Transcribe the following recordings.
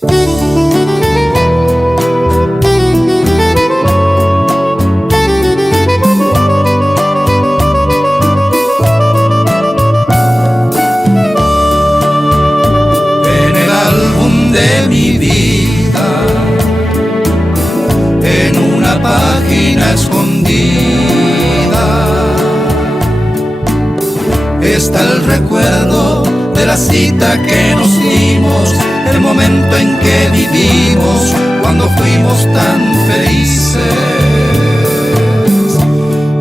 En el álbum de mi vida, en una página escondida, está el recuerdo de la cita que nos dimos, el momento en que vivimos, cuando fuimos tan felices.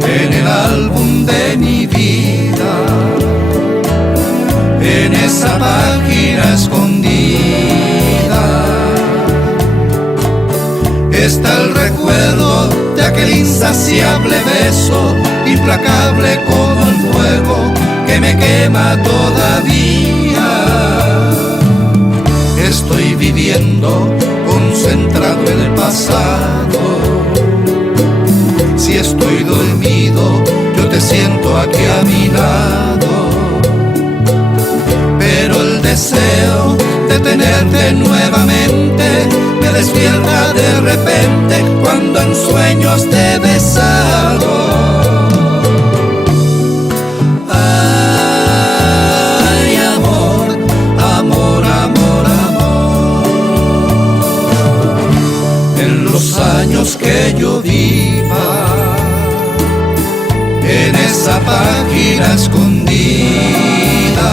En el álbum de mi vida, en esa página escondida, está el recuerdo de aquel insaciable beso, implacable como el fuego que me quema todavía. Estoy viviendo concentrado en el pasado. Si estoy dormido, yo te siento aquí a mi lado. Pero el deseo de tenerte nuevamente me despierta de repente cuando en sueños te he besado. Que yo viva en esa página escondida,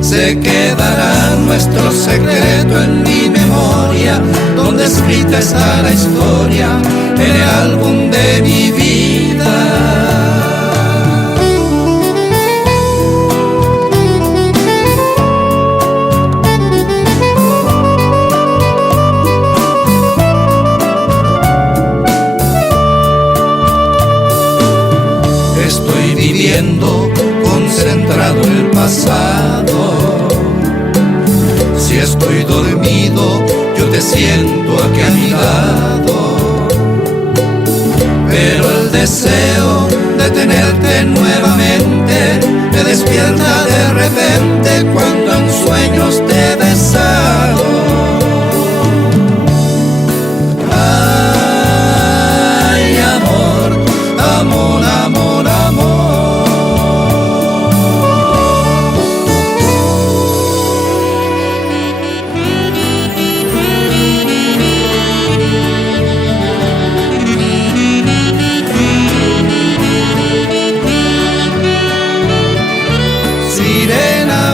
se quedará nuestro secreto en mi memoria, donde escrita está la historia en el álbum de mi vida. Concentrado en el pasado. Si estoy dormido, yo te siento aquí a mi lado. Pero el deseo de tenerte nuevamente me despierta de repente cuando en sueños te he besado. Ay, amor, amor, amor, amor.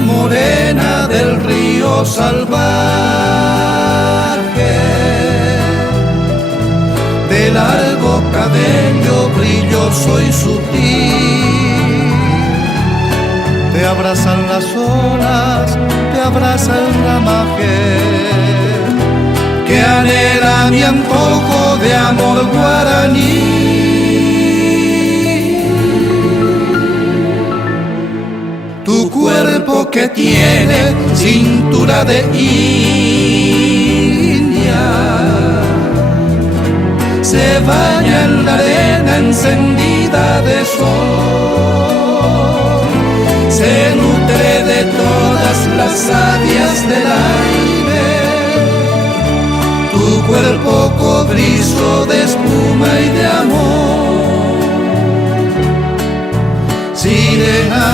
Morena del río salvaje, de largo cabello brilloso y sutil, te abrazan las olas, te abraza el ramaje, que anhela mi antojo de amor guaraní. Tu cuerpo que tiene cintura de India se baña en la arena encendida de sol, se nutre de todas las sabias del aire. Tu cuerpo cobrizo de espuma y de amor. Sirena,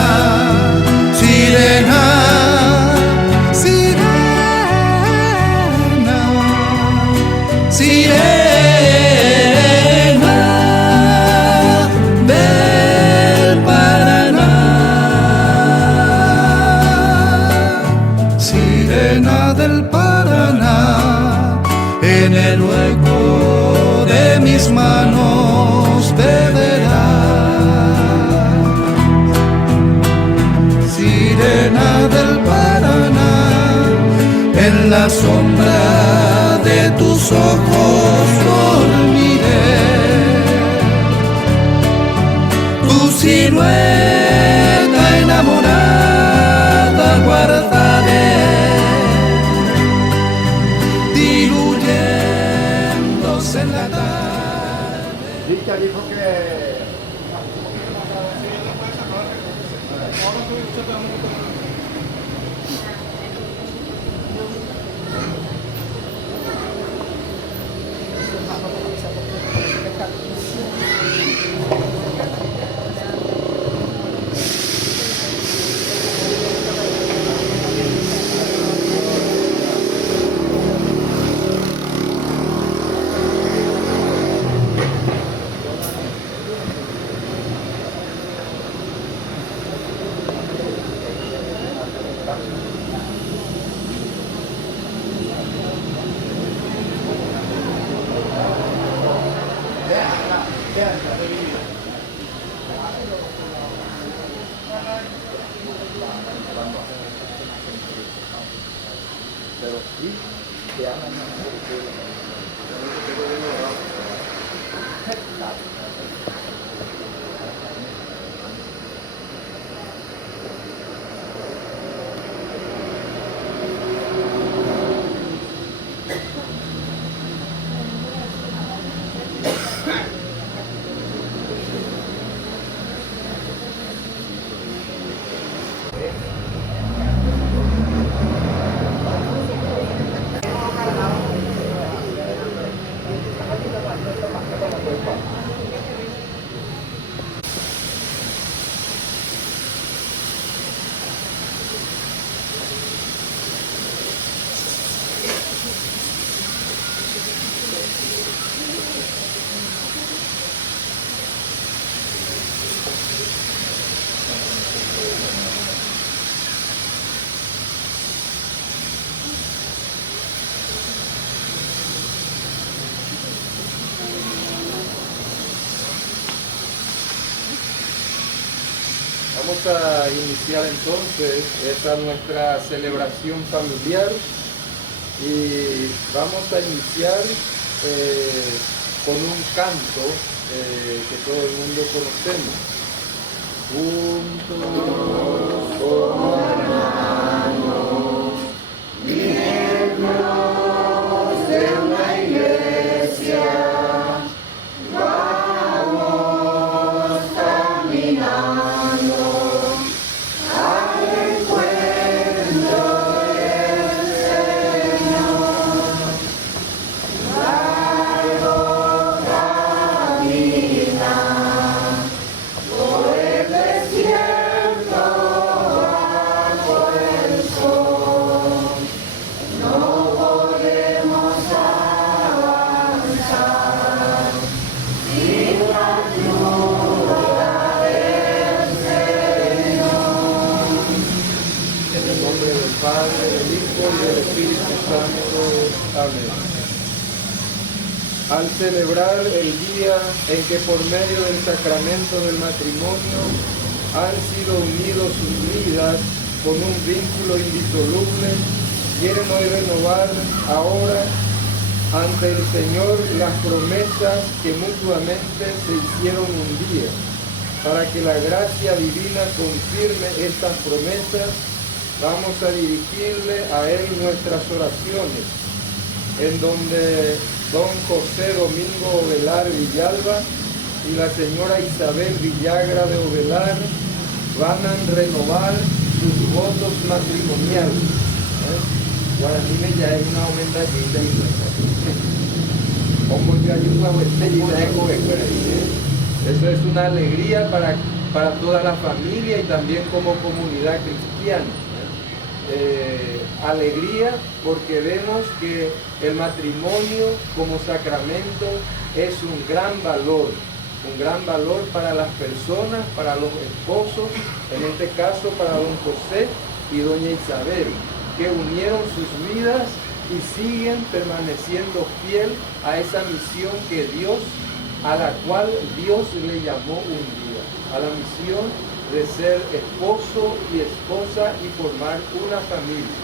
sirena, sirena, sirena del Paraná, sirena del Paraná, en el hueco de mis manos beberás. Sirena del Paraná, en la sombra de tus ojos dormiré. Tu silueta enamorada guardaré, diluyéndose en la tarde. Dicha dijo que ¿sí? Que hagan Vamos a iniciar entonces esta nuestra celebración familiar y vamos a iniciar con un canto que todo el mundo conocemos. Juntos como hermanos, miembros de una iglesia, vamos caminando al encuentro del Señor. Largo caminar por el desierto bajo el sol. No podemos avanzar sin la ayuda del Señor. En el nombre del Padre, del Hijo y del Espíritu Santo. Amén. Al celebrar el día en que por medio del sacramento del matrimonio han sido unidos sus vidas con un vínculo indisoluble, quieren hoy renovar ahora ante el Señor las promesas que mutuamente se hicieron un día. Para que la gracia divina confirme estas promesas, vamos a dirigirle a Él nuestras oraciones, en donde don José Domingo Ovelar Villalba y la señora Isabel Villagra de Ovelar van a renovar sus votos matrimoniales. Guaraní ya es una aumentadita y eso es una alegría para toda la familia y también como comunidad cristiana. Alegría porque vemos que el matrimonio como sacramento es un gran valor para las personas, para los esposos, en este caso para don José y doña Isabel, que unieron sus vidas y siguen permaneciendo fiel a esa misión a la cual Dios le llamó un día, a la misión de ser esposo y esposa y formar una familia.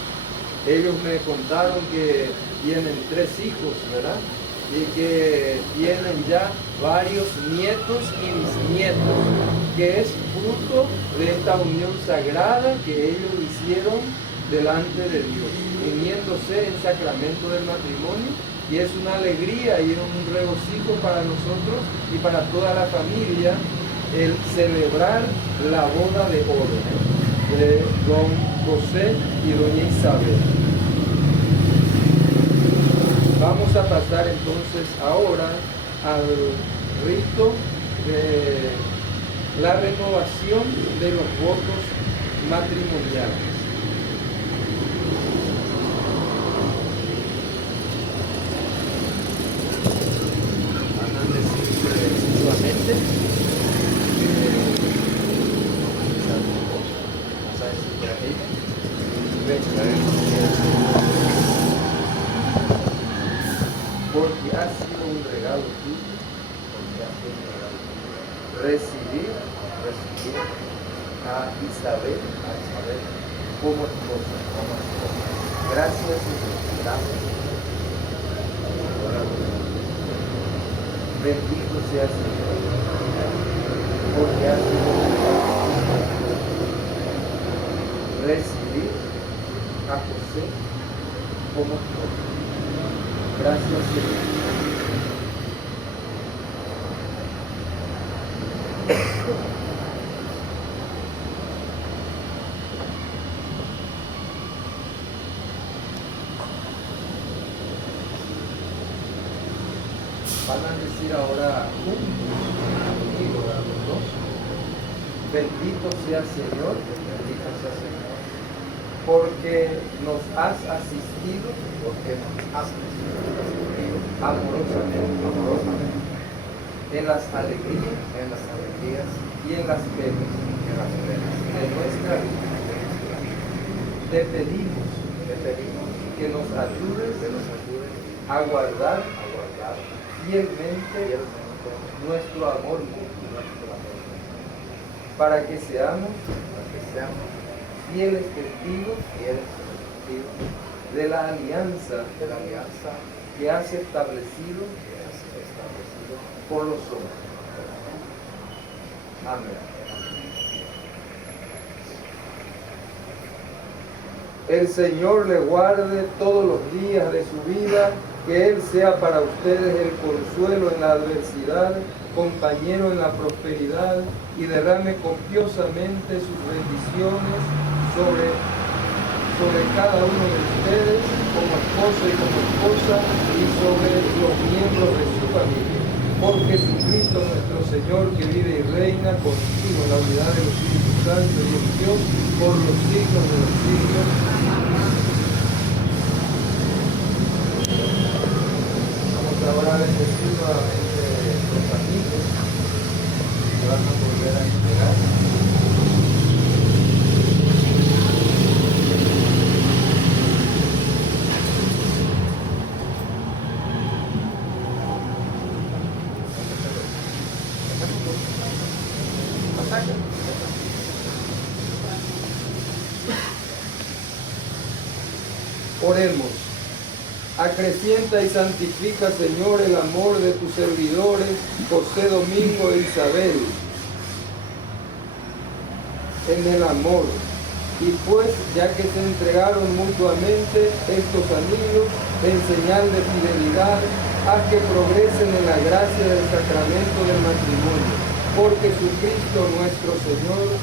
Ellos me contaron que tienen 3 hijos, ¿verdad? Y que tienen ya varios nietos y bisnietos, que es fruto de esta unión sagrada que ellos hicieron delante de Dios, uniéndose en sacramento del matrimonio, y es una alegría y un regocijo para nosotros y para toda la familia el celebrar la boda de oro de don José y doña Isabel. Vamos a pasar entonces ahora al rito de la renovación de los votos matrimoniales. Van a decir sucesivamente porque ha sido un regalo tuyo, recibir a Isabel como esposa. Gracias, Señor. Gracias. Bendito sea, Señor, porque has sido recibir a José como esposo. Gracias, Señor. Van a decir ahora juntos, conmigo, los dos. Bendito sea Señor, bendito sea Señor, porque nos has asistido, amorosamente, en las alegrías, y en las penas, de nuestra vida. Te pedimos que nos ayudes a guardar fielmente nuestro amor mutuo, para que seamos fieles testigos de la alianza que has establecido por los hombres. Amén. El Señor le guarde todos los días de su vida, que Él sea para ustedes el consuelo en la adversidad, compañero en la prosperidad, y derrame copiosamente sus bendiciones sobre cada uno de ustedes, como esposo y como esposa, y sobre los miembros de su familia. Por Jesucristo nuestro Señor, que vive y reina contigo en la unidad del Espíritu Santo y en Dios, por los siglos de los siglos. Vamos ahora a bendecir nuevamente los amigos que van a volver a entregar. Oremos. Acrecienta y santifica, Señor, el amor de tus servidores, José Domingo e Isabel, en el amor. Y pues, ya que se entregaron mutuamente estos anillos en señal de fidelidad, haz que progresen en la gracia del sacramento del matrimonio. Por Jesucristo nuestro Señor.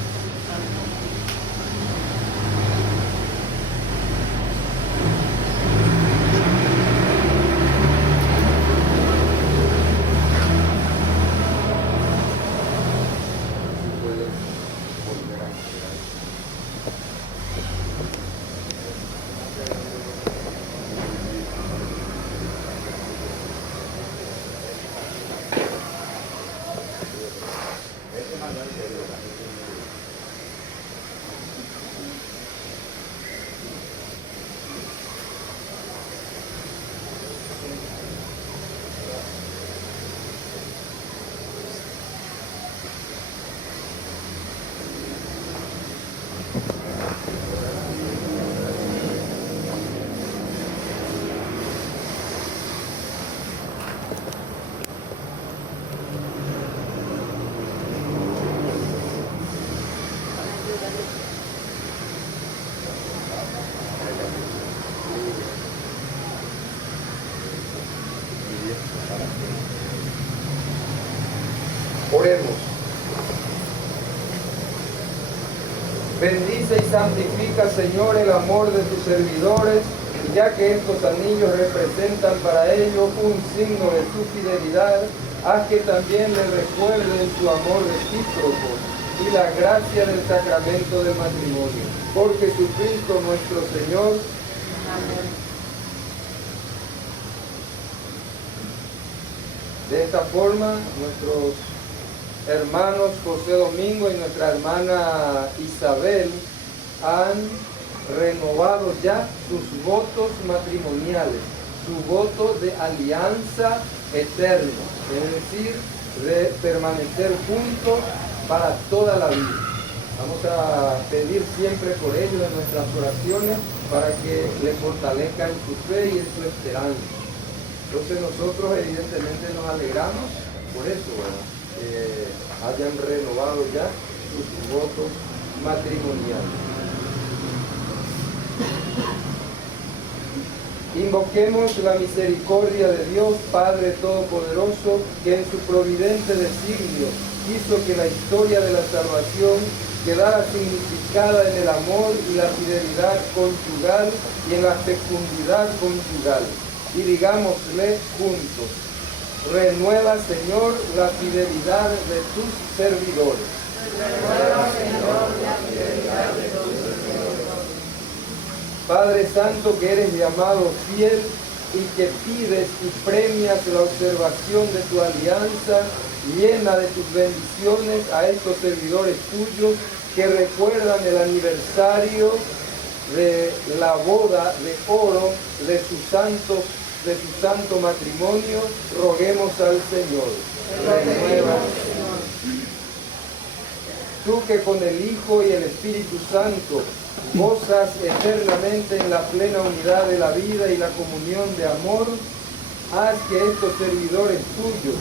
Oremos. Bendice y santifica, Señor, el amor de tus servidores, ya que estos anillos representan para ellos un signo de su fidelidad. Haz que también le recuerden su amor recíproco y la gracia del sacramento del matrimonio. Por Jesucristo nuestro Señor. Amén. De esta forma, nuestros hermanos José Domingo y nuestra hermana Isabel han renovado ya sus votos matrimoniales, su voto de alianza eterna, es decir, de permanecer juntos para toda la vida. Vamos a pedir siempre por ellos en nuestras oraciones para que le fortalezca en su fe y en su esperanza. Entonces nosotros evidentemente nos alegramos por eso, ¿verdad? Que hayan renovado ya sus votos matrimoniales. Invoquemos la misericordia de Dios, Padre Todopoderoso, que en su providente designio hizo que la historia de la salvación quedara significada en el amor y la fidelidad conyugal y en la fecundidad conyugal. Y digámosle juntos: renueva, Señor, la fidelidad de tus servidores. Renueva, Señor, la fidelidad de tus servidores. Padre Santo, que eres llamado fiel y que pides y premias la observación de tu alianza, llena de tus bendiciones a estos servidores tuyos que recuerdan el aniversario de la boda de oro de su santo matrimonio, roguemos al Señor. Renueva. Tú que con el Hijo y el Espíritu Santo gozas eternamente en la plena unidad de la vida y la comunión de amor, haz que estos servidores tuyos,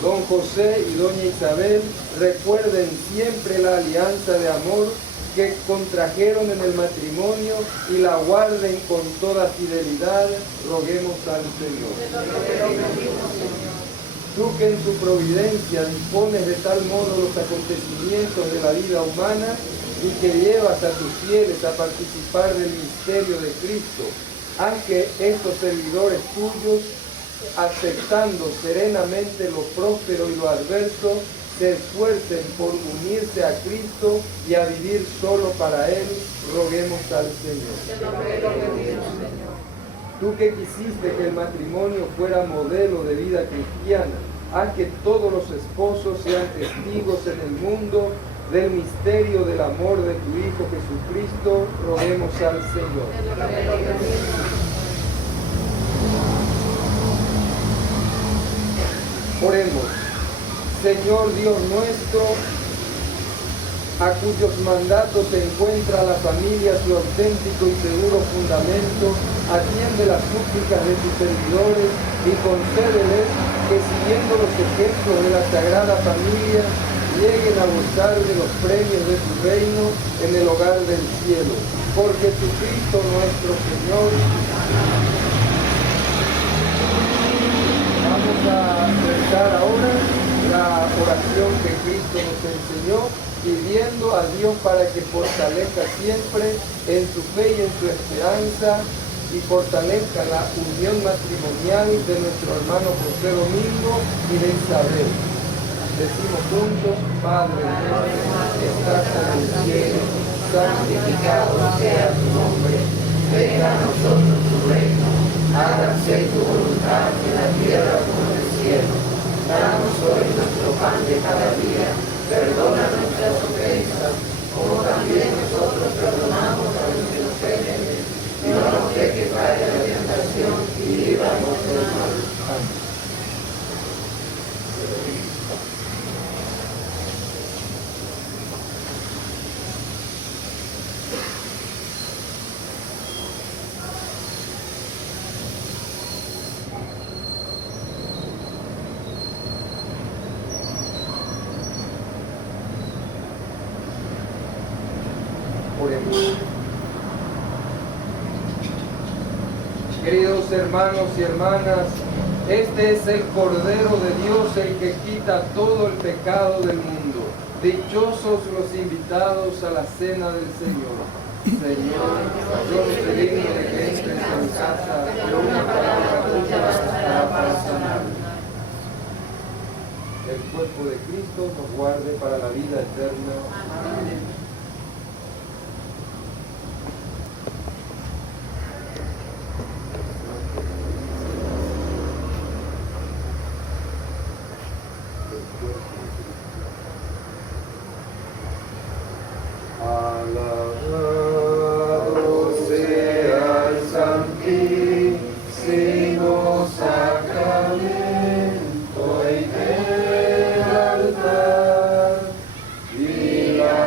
don José y doña Isabel, recuerden siempre la alianza de amor que contrajeron en el matrimonio y la guarden con toda fidelidad, roguemos al Señor. Tú que en tu providencia dispones de tal modo los acontecimientos de la vida humana y que llevas a tus fieles a participar del misterio de Cristo, haz que estos servidores tuyos, aceptando serenamente lo próspero y lo adverso, se esfuercen por unirse a Cristo y a vivir solo para Él, roguemos al Señor. Tú que quisiste que el matrimonio fuera modelo de vida cristiana, haz que todos los esposos sean testigos en el mundo del misterio del amor de tu Hijo Jesucristo, roguemos al Señor. Oremos. Señor Dios nuestro, a cuyos mandatos se encuentra la familia su auténtico y seguro fundamento, atiende las súplicas de tus servidores y concédeles que, siguiendo los ejemplos de la Sagrada Familia, lleguen a gozar de los premios de tu reino en el hogar del cielo. Por Jesucristo nuestro Señor. Vamos a rezar ahora la oración que Cristo nos enseñó, pidiendo a Dios para que fortalezca siempre en su fe y en su esperanza y fortalezca la unión matrimonial de nuestro hermano José Domingo y de Isabel. Decimos juntos: Padre nuestro que estás en el cielo, santificado sea tu nombre, venga a nosotros tu reino, hágase tu voluntad en la tierra como en el cielo. Danos hoy nuestro pan de cada día, perdona nuestras ofensas, como también nosotros perdonamos a los que nos ofenden, y no nos dejes caer en la tentación, y líbranos del mal. Amén. Queridos hermanos y hermanas, este es el Cordero de Dios, el que quita todo el pecado del mundo. Dichosos los invitados a la cena del Señor. Señor, yo no soy digno de que entres en mi casa, pero una palabra tuya bastará para sanarme. El cuerpo de Cristo nos guarde para la vida eterna. Amén. Alabado sea el santísimo sacramento y del altar y la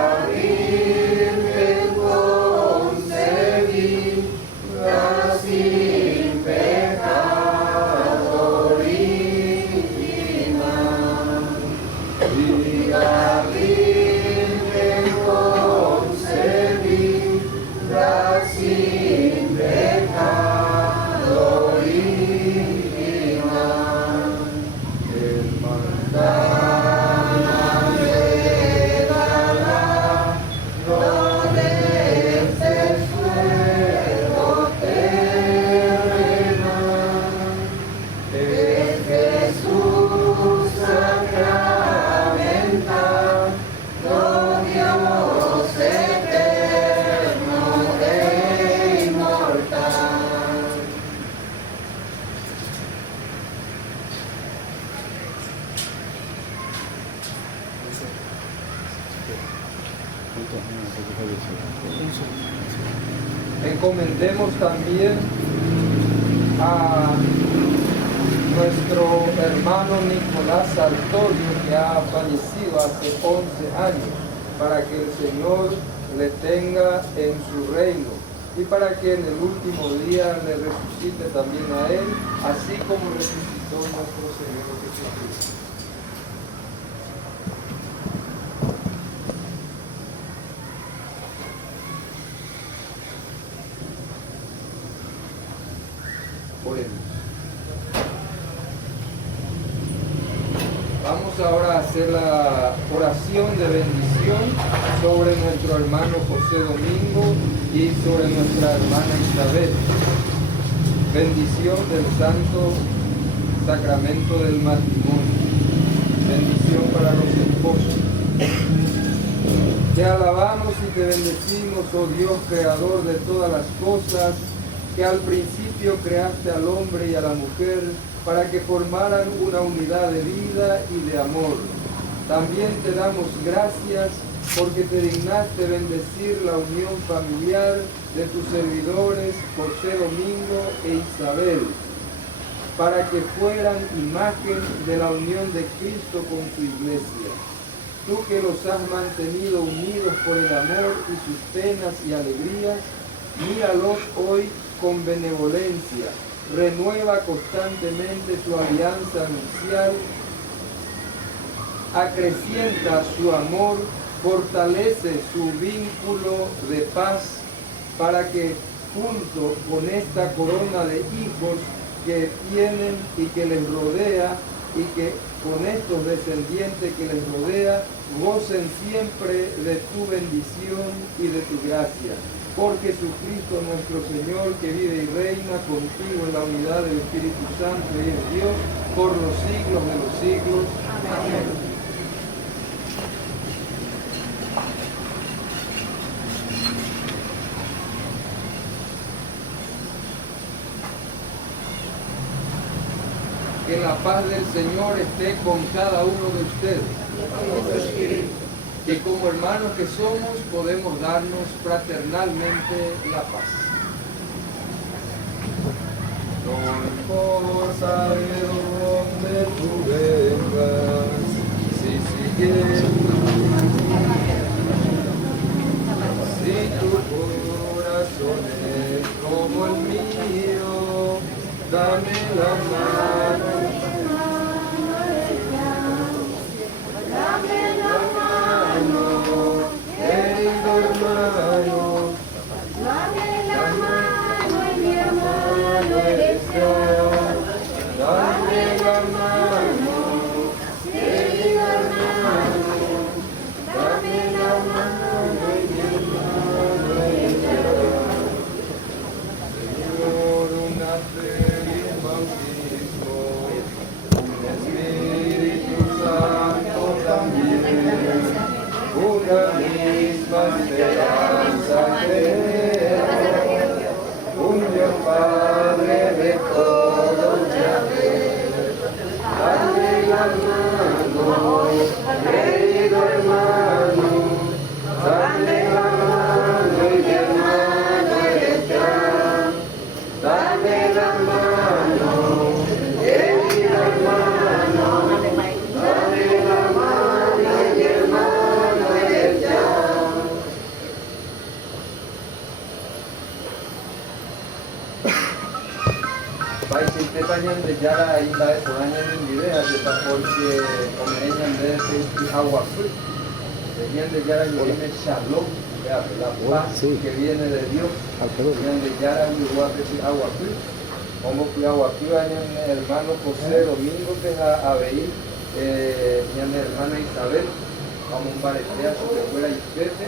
encomendemos también a nuestro hermano Nicolás Sartorio, que ha fallecido hace 11 años, para que el Señor le tenga en su reino y para que en el último día le resucite también a él, así como resucitó nuestro Señor Jesucristo. Oremos. Vamos ahora a hacer la oración de bendición sobre nuestro hermano José Domingo y sobre nuestra hermana Isabel. Bendición del Santo Sacramento del Matrimonio. Bendición para los esposos. Te alabamos y te bendecimos, oh Dios, creador de todas las cosas, que al principio creaste al hombre y a la mujer para que formaran una unidad de vida y de amor. También te damos gracias porque te dignaste bendecir la unión familiar de tus servidores José Domingo e Isabel, para que fueran imagen de la unión de Cristo con su iglesia. Tú que los has mantenido unidos por el amor y sus penas y alegrías, míralos hoy con benevolencia. Renueva constantemente tu alianza nupcial, acrecienta su amor, fortalece su vínculo de paz, para que junto con esta corona de hijos que tienen y que les rodea, y que con estos descendientes que les rodea, gocen siempre de tu bendición y de tu gracia. Por Jesucristo nuestro Señor, que vive y reina contigo en la unidad del Espíritu Santo y es Dios, por los siglos de los siglos. Amén. Que la paz del Señor esté con cada uno de ustedes. Que como hermanos que somos podemos darnos fraternalmente la paz. No importa de dónde tú vengas, si sigues, si tu corazón es como el mío, dame la mano. Hermano, dame la mano y mi hermano eres Dios. Dame la mano, querido hermano, dame la mano y mi hermano eres Dios. Señor, una feliz bautismo, un Espíritu Santo también. Una misma esperanza creer, un Dios Padre de todos Yahvé. Dame la mano, querido hermano, dame la mano y mi hermano eres ya. Dame la mano, querido hermano, dame la mano y mi hermano. Vai se pañan de yara ahí va por año en idea de porque comeñan de agua fría. Venían de yara y viene shalom, la paz que viene de Dios. Venían de yara y igual de agua fría. Como que agua fría en el hermano José Domingo que a veí, en el hermana Isabel. Vamos a parecer que fuera y pepe,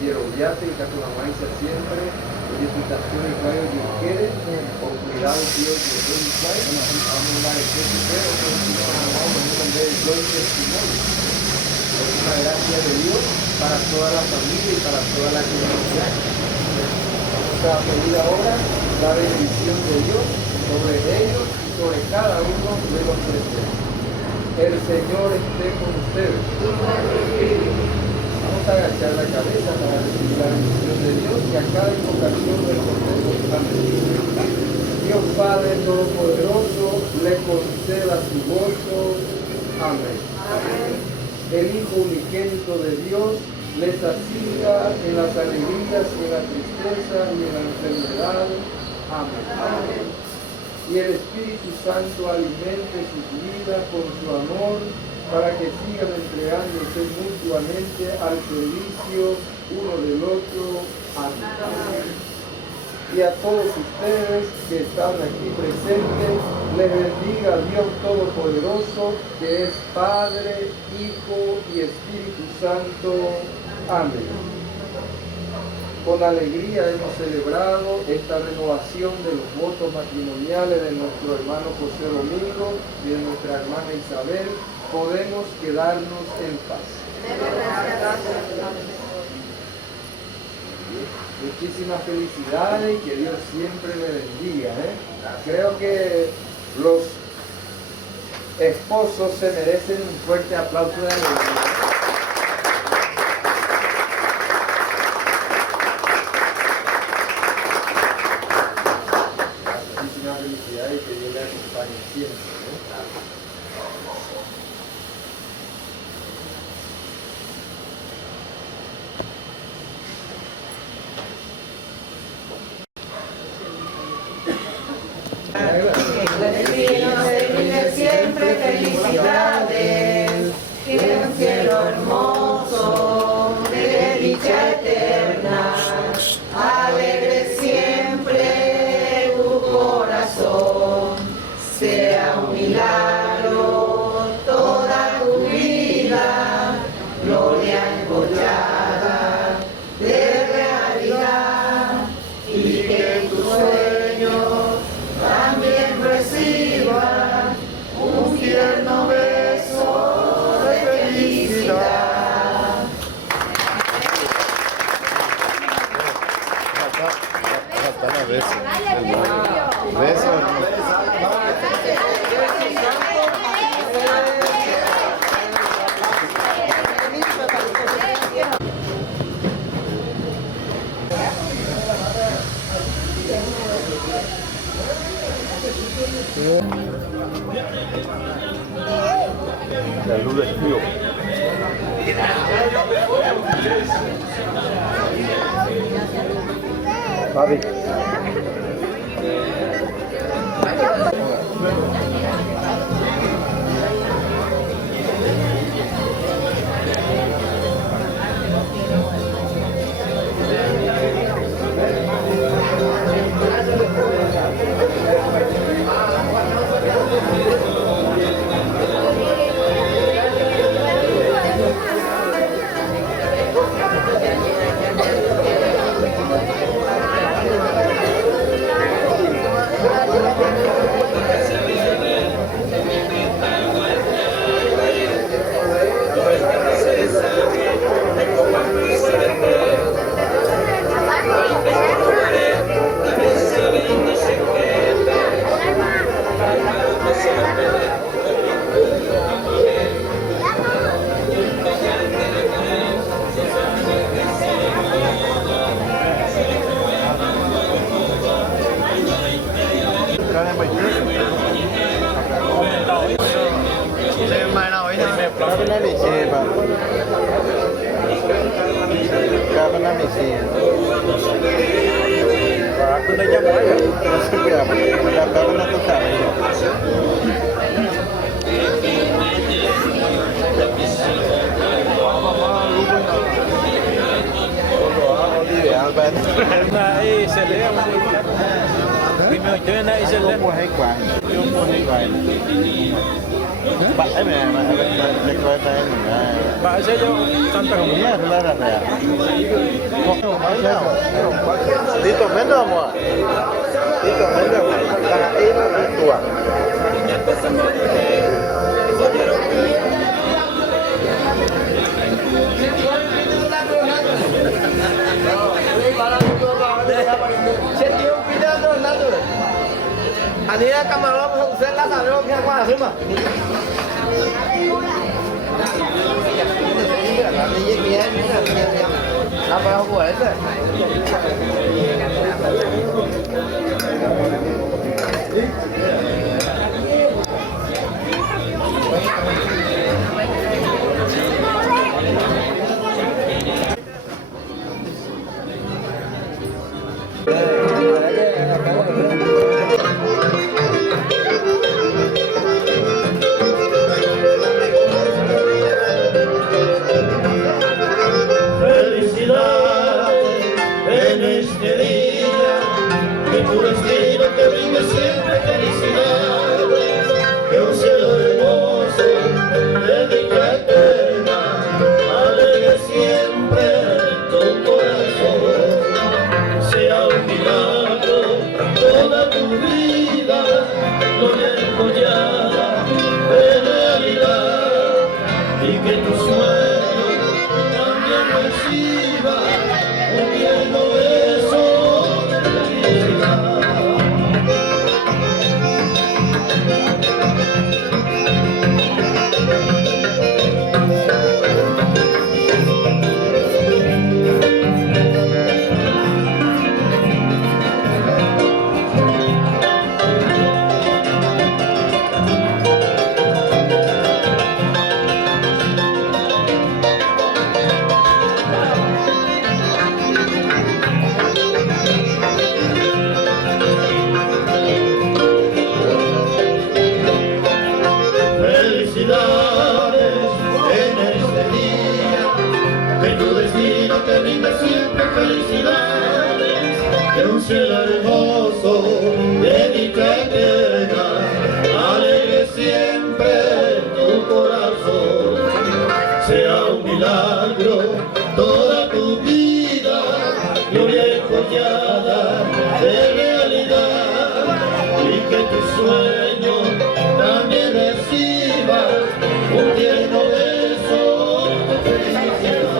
quiero viaje y que tu mamá hizo siempre, y disfrutación y cuello y quiere, con cuidado Dios y el Israel, vamos a parecer que pero vamos a entender el gloria y testimonio. Es una gracia de Dios para toda la familia y para toda la comunidad. Vamos a pedir ahora la bendición de Dios sobre ellos y sobre cada uno de los presentes. El Señor esté con ustedes. Vamos a agachar la cabeza para recibir la bendición de Dios y a cada invocación respondemos amén. Dios Padre Todopoderoso le conceda su gozo. Amén. El Hijo unigénito de Dios les asista en las alegrías y en la tristeza y en la enfermedad. Amén. Y el Espíritu Santo alimente sus vidas con su amor para que sigan entregándose mutuamente al servicio uno del otro. Amén. Y a todos ustedes que están aquí presentes, les bendiga Dios Todopoderoso, que es Padre, Hijo y Espíritu Santo. Amén. Con alegría hemos celebrado esta renovación de los votos matrimoniales de nuestro hermano José Domingo y de nuestra hermana Isabel. Podemos quedarnos en paz. Muchísimas felicidades y que Dios siempre le bendiga. Creo que los esposos se merecen un fuerte aplauso de alegría. Muchísimas felicidades y que Dios le acompañe siempre. Siempre felicidades, que un cielo hermoso de dicha eterna, alegre siempre tu corazón, sea un milagro toda tu vida, gloria embollada de realidad, y que tus sueños también reciban un tierno beso de felicidad. La luz del tío. Papi. Kapan nak misi, Pak? Kapan nak misi? Aku dah jam berapa? Kapan nak tukar? Này sẽ lấy ông vì mình chơi này sẽ lấy Mua hết quán, mua hết quán. Bạn ấy mà lấy quay tay mình. bạn sẽ cho chân tầng Ini adalah apa ya? Di Tomendo semua. Di Tomendo karena ini tua. Aníbal Camarón, usted la sabe que es más, Felicidades en este día, que tu destino te brinde siempre felicidades, que un cielo hermoso de dicha eterna alegre siempre tu corazón. Sea un milagro toda tu vida, gloria encollada de realidad, y que tu sueño también reciba un tierno beso de felicidad. Felicidades en este día, que tu destino te brinde siempre felicidades, que un cielo hermoso de dicha eterna alegre siempre tu corazón. Sea un milagro toda tu vida, gloria encollada de realidad, y que tu sueño también reciba un tierno beso de felicidad.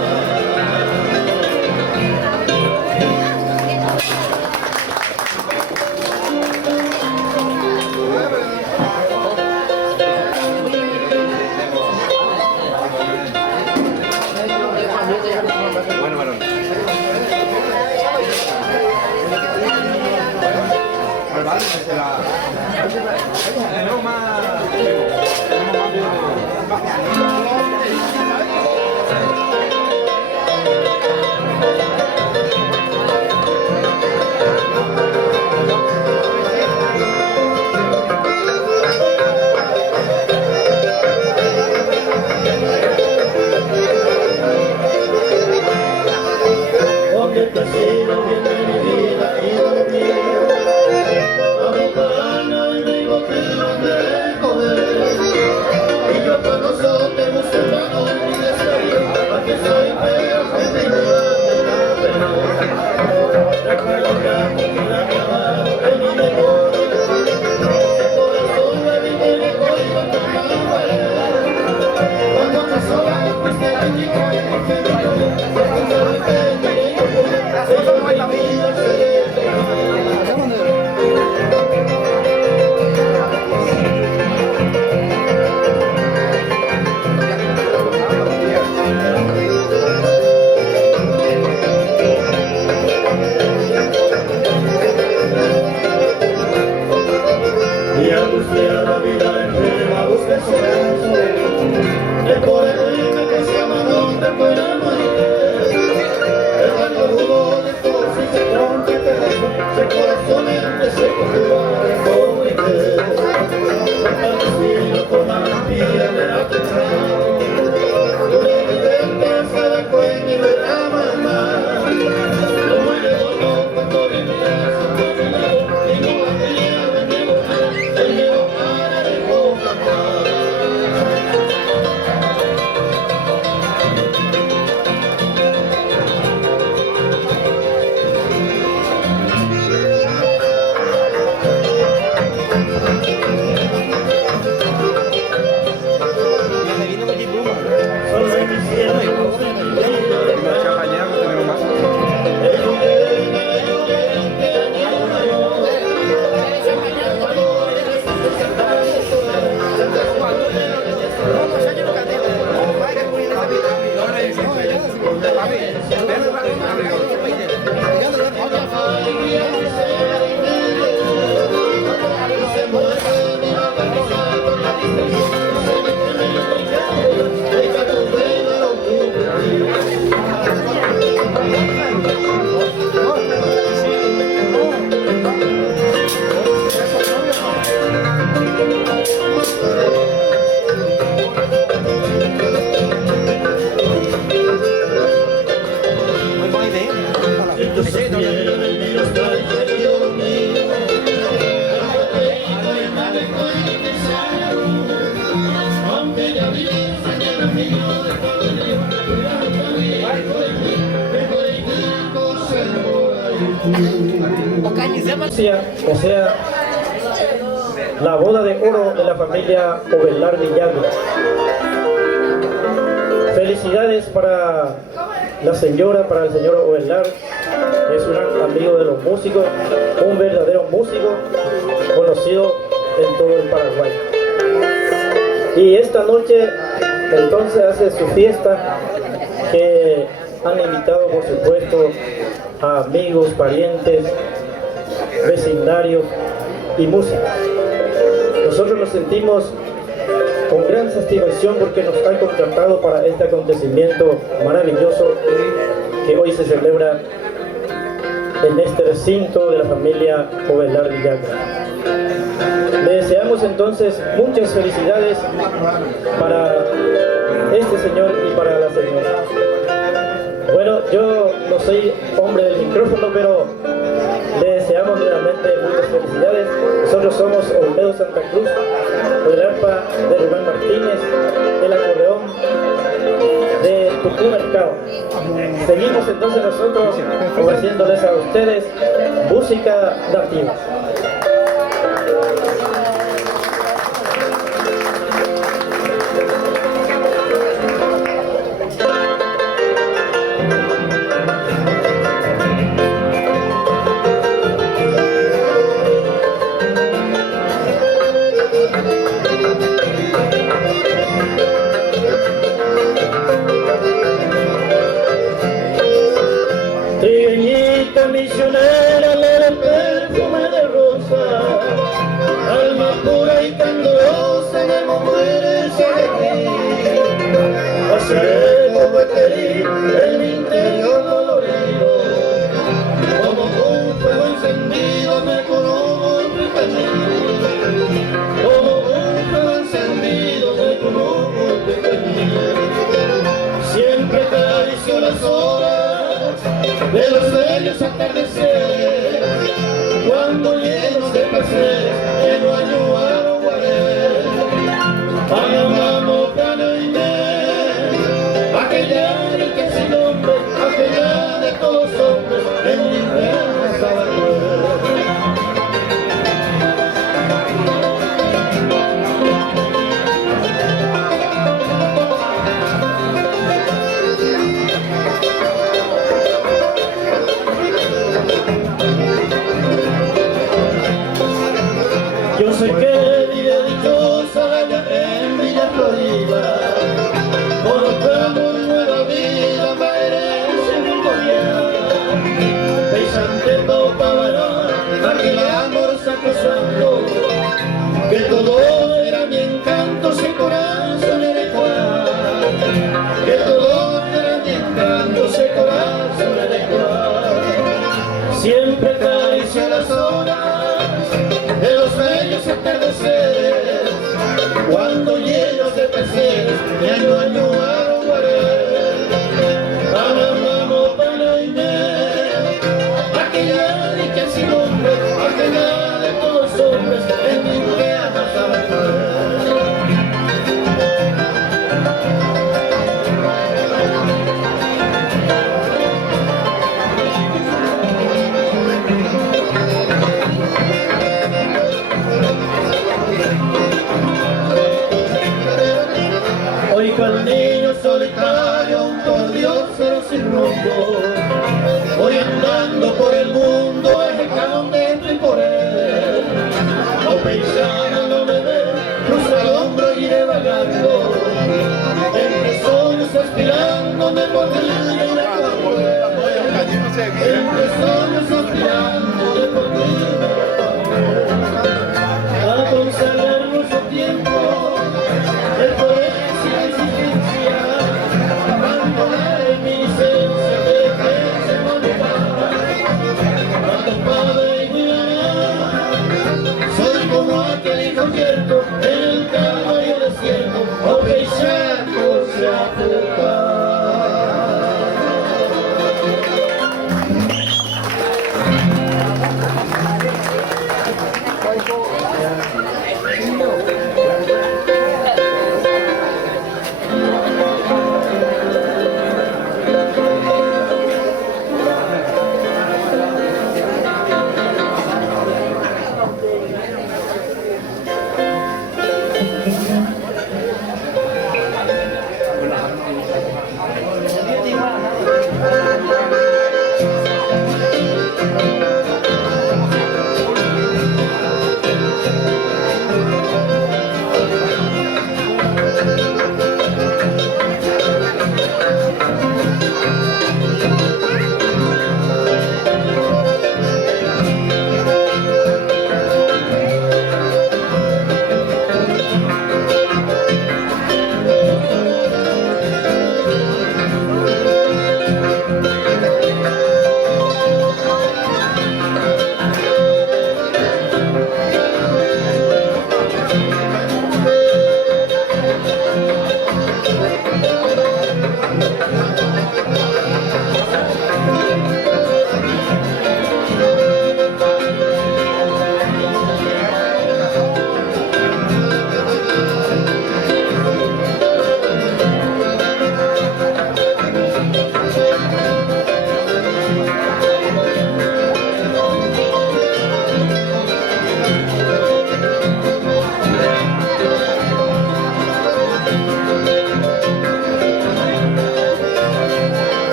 Porque te ha sido bien de mi vida y lo mío, acompaña y digo que no te recoger, y yo con nosotros O sea, la boda de oro de la familia Ovelar Villagra. Felicidades para la señora, para el señor Ovelar, que es un gran amigo de los músicos, un verdadero músico conocido en todo el Paraguay. Y esta noche entonces hace su fiesta, que han invitado por supuesto a amigos, parientes, vecindarios y músicos. Nosotros nos sentimos con gran satisfacción porque nos han contratado para este acontecimiento maravilloso que hoy se celebra en este recinto de la familia Ovelar Villagra. Le deseamos entonces muchas felicidades para este señor y para la señora. Bueno, yo no soy hombre del micrófono, pero le deseamos nuevamente muchas felicidades. Nosotros somos Olmedo Santa Cruz, el arpa de Rubén Martínez, el acordeón de Tucú Mercado. Seguimos entonces nosotros ofreciéndoles a ustedes música nativa. Misionera, le perfume de rosa, alma pura y candorosa, me muere de ti. Pasaré como eterí en mi interior dolorido, como un fuego encendido me colomó mi camino, como un fuego encendido me colomó mi camino. Siempre acaricio las horas de los bellos atardeceres, cuando llenos de placer, en Guayuaro Guaré, Panamamo, Panoiné, aquella que sin nombre, aquella de todos hombres, en un infierno estaba yo sé que vive dichosa allá en Villa Florida, colocamos nueva vida para herencia en un gobierno. Pensante topa varón, aquel amor sacrosanto, que todo era mi encanto, ese corazón era igual. Que todo era mi encanto, ese corazón era igual. Siempre acaricia las horas de los bellos atardeceres, cuando llenos de placeres, de año a año aguaré. Panamamo, Panoiné, aquella dicha sin nombre, aquella de todos los hombres, en mi tierra estaba. Hoy cual niño solitario, un por Dios pero sin rumbo, voy andando por el mundo, ejecado dentro y por él. No pensando, no me ve, cruzo al hombro y iré vagando, entre sueños aspirándome por ti y la entre sueños aspirándome por ti a consagrar nuestro tiempo, el poder y la existencia, abandonar en mi licencia de que se morirá, cuando padre y cuidará, soy como aquel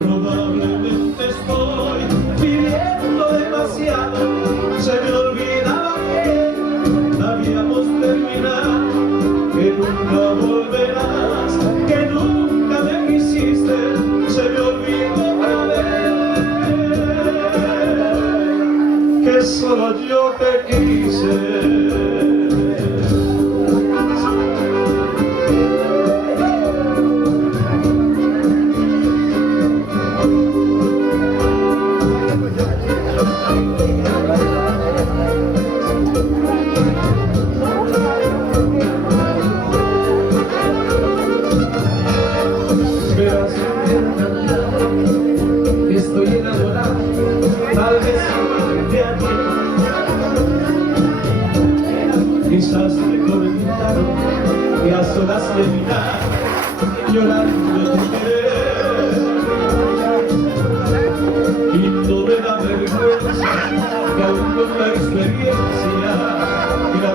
Probablemente estoy viviendo demasiado, se me olvidaba que habíamos terminado, que nunca volverás, que nunca me quisiste, se me olvidó otra vez, que solo yo te quise. Estoy enamorado, tal vez de alguien. Quizás me comentaron que a solas de mirar, llorando tu querer. Y no me da vergüenza que aún con la experiencia y la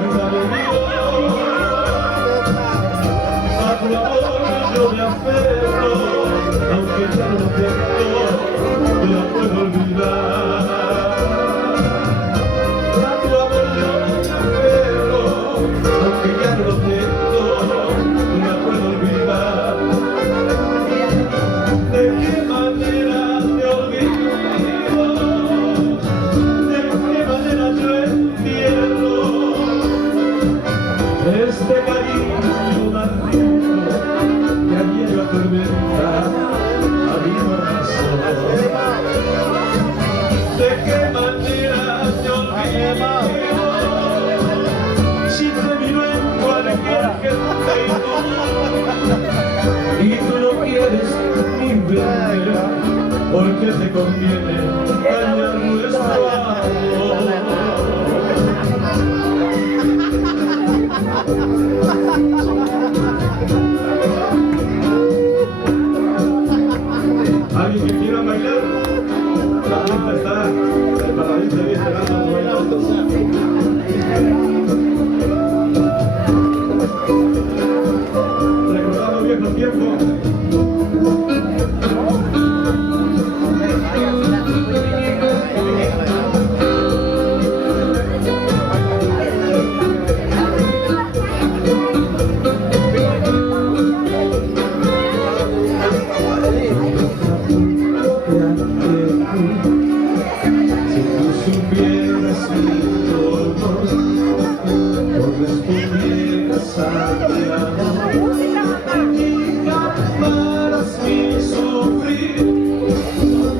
siempre miro en cualquier gente y tú no quieres ni ver, porque te conviene dañar nuestro amor. ¿Alguien que quiera bailar? La pista está, el paladín se viene esperando bailando. Recordando viejos tiempos.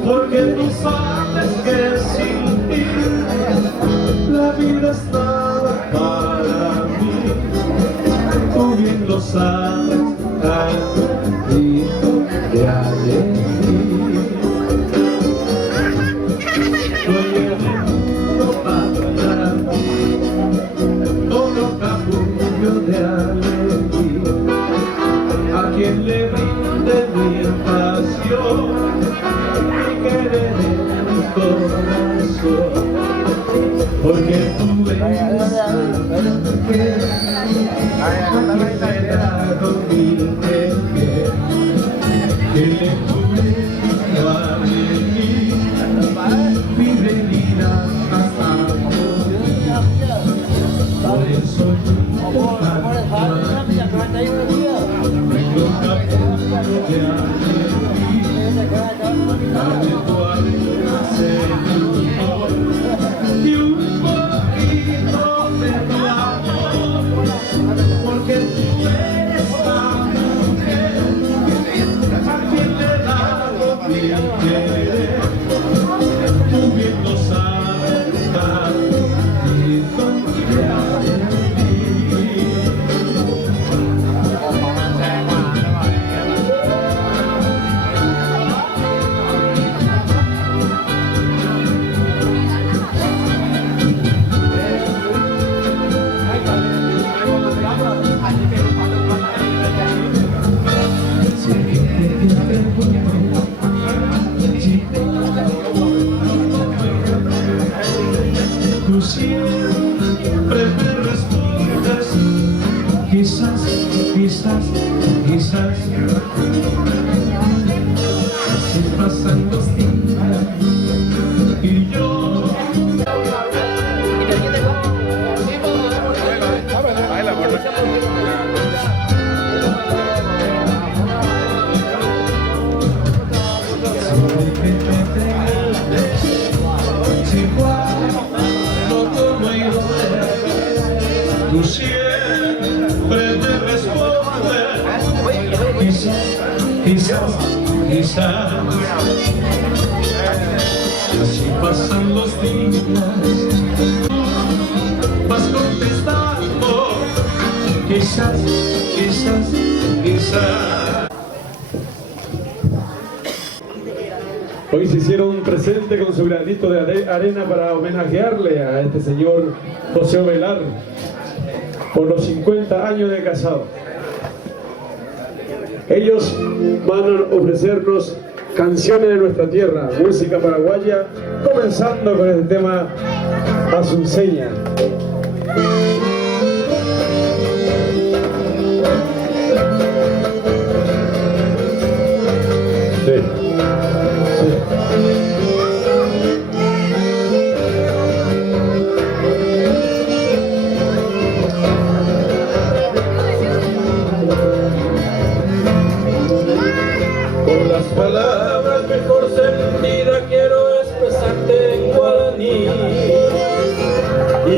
Porque tú sabes que sin ti la vida es nada para mí. Tú bien lo sabes, cantito de alegría. Soy el mundo para mí, todo capullo de alegría. A quien le brinde mi pasión, querer en mi corazón, porque tú eres que me ha dado mi querer, que le pude dar de mí, mi vida hasta morir. Por eso yo vengo capullo de alegría. Dame tu alma, Señor, y un poquito de tu amor, porque tú eres la mujer a quien le he dado mi querer. Tú bien lo sabes, tantito de alegría. Tú siempre me respondes, quizás, quizás, quizás. Así pasan los días y yo tú siempre te respondes, quizás, quizás, quizás. Así pasan los días, vas contestando, quizás, quizás, quizás. Hoy se hicieron presente con su granito de arena para homenajearle a este señor José Ovelar por los 50 años de casado. Ellos van a ofrecernos canciones de nuestra tierra, música paraguaya, comenzando con este tema Azuceña. Palabras mejor sentida quiero expresarte en guaraní y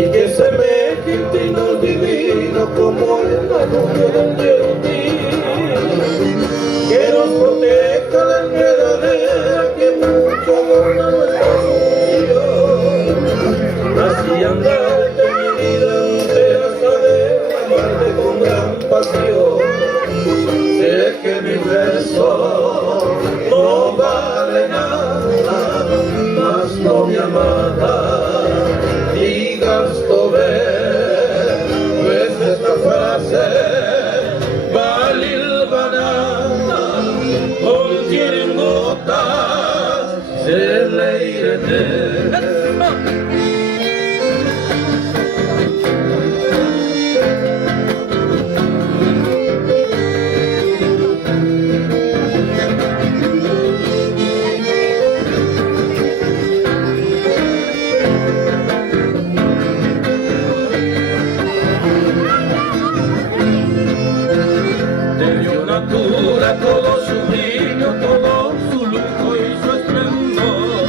Todo su brillo, todo su lujo y su esplendor.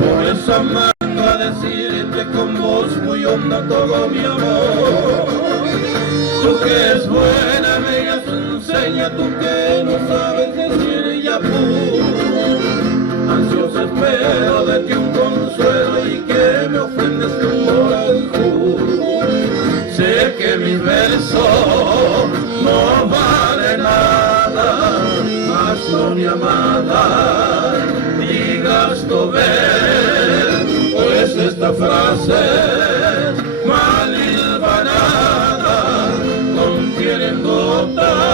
Por eso mando a decirte con voz muy honda todo mi amor. Tú que es buena, me enseña, tú que no sabes decir ya ansioso espero de ti un consuelo y que me ofrendes tu moral. Sé que mis versos no valen nada, mas no mi amada digas tu ver, pues esta frase mal hilvanada contienen gotas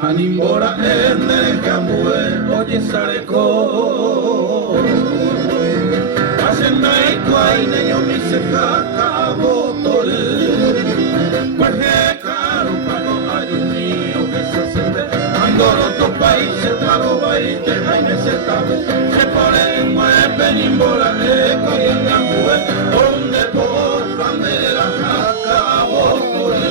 Animbora en el camue, oye sareko. Hacen naiko aine yo mi se kakabo tole. Cuaje caro pago ayunio que se siente. Cuando los países trago baite aine se tabe. Se pone en muepe nimbora eco y en camue. Donde por bandera kakabo tole.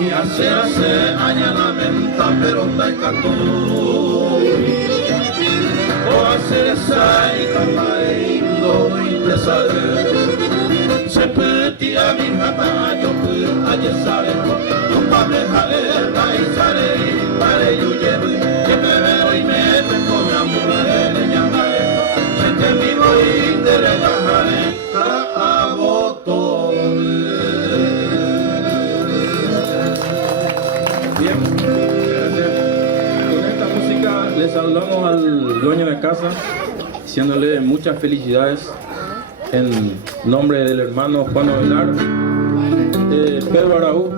Y hace aña lamenta pero taikatu o hacer sai kamaindo y te sale se peti a mi mamá yo puedo ayer sale tu padre jale y sale para yo llevo que me veo y me come amor de llamaré se te vivo y te relajaré a voto. Le saludamos al dueño de casa, diciéndole muchas felicidades en nombre del hermano Juan Ovelar, Pedro Araujo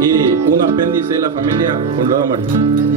y un apéndice de la familia Conrado Marín.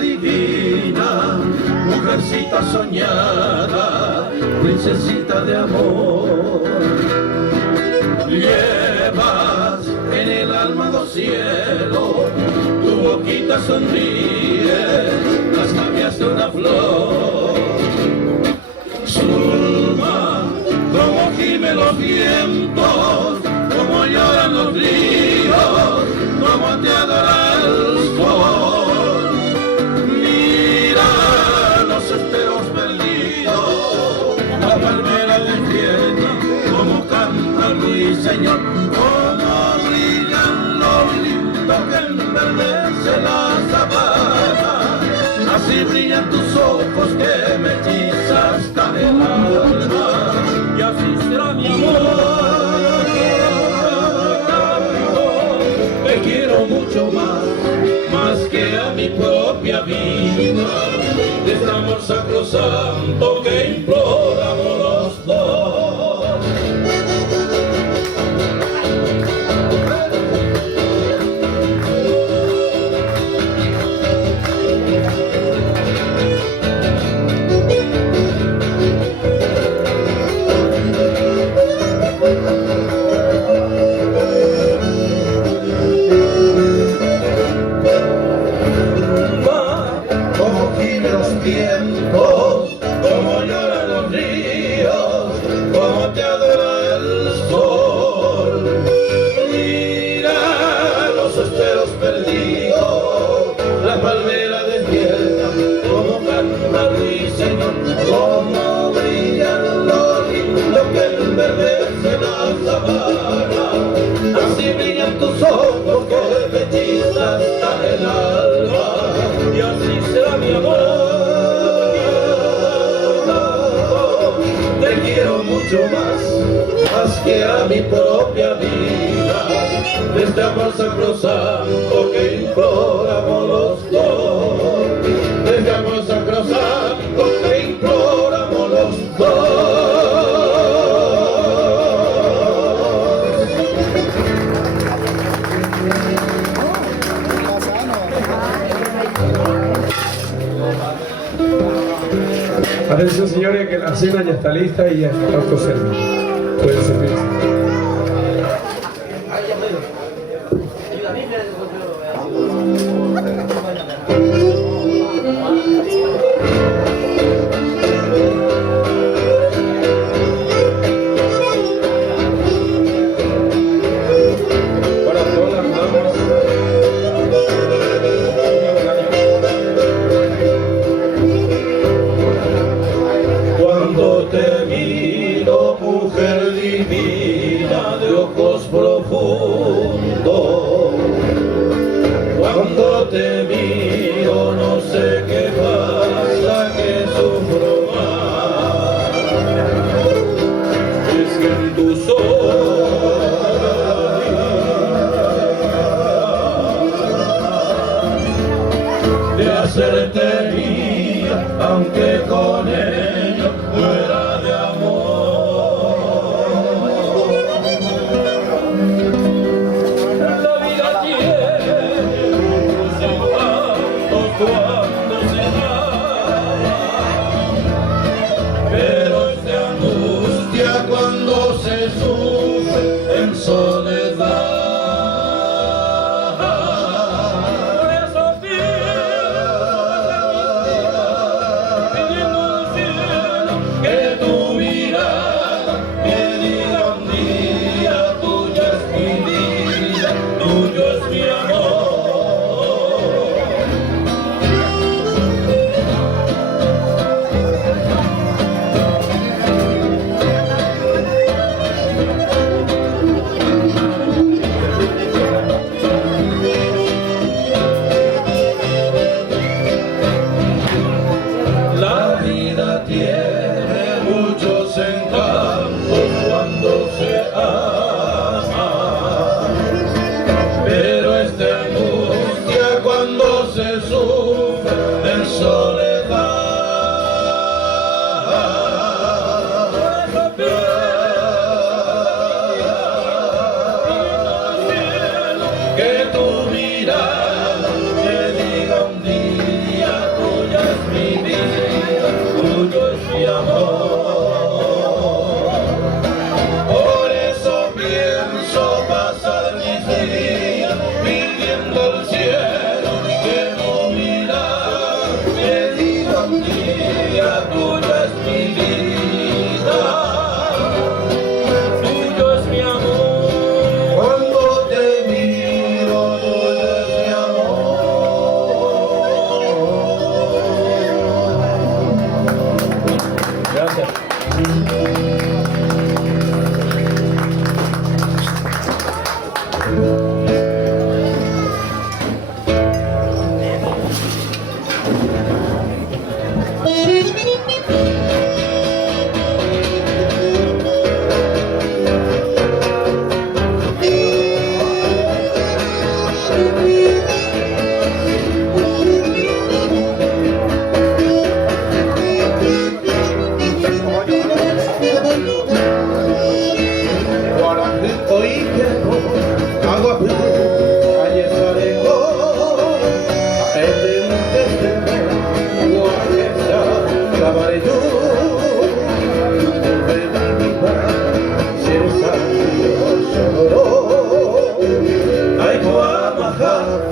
Divina, mujercita soñada, princesita de amor, llevas en el alma dos cielos, tu boquita sonríe, las cambias de una flor. Zulma, como gimen los vientos, como lloran los ríos, como te adora el sol. Mira los esteros perdidos, la palmera despierta, como canta el ruiseñor, como brillan los lindos que enverdece la sabana. Así brillan tus ojos que me hechizan hasta el alma, y así será mi amor. Te quiero mucho más que a mi propia vida, de este amor sacrosanto que imploramos los dos. Vientos, como lloran los ríos, como te adora el sol. Mira los esteros perdidos, la palmera despierta, como canta el ruiseñor, como brillan los lindos que enverdece la sabana. Así brillan tus ojos que me hechizan hasta el alma, y así será mi amor. Te quiero mucho más que a mi propia vida, de este amor sacrosanto que imploramos los dos, de este amor sacrosanto que imploramos los dos. Atención señores, que la cena ya está lista y ya está autoservicio. Pueden servirse. Cuando te miro no sé qué pasa, que sufro más. Es que en tus ojos de hacerte mía, aunque con ello muera de amor. Cuando se va, pero es de angustia cuando se sufre en soledad. Por eso pido pidiendo el cielo.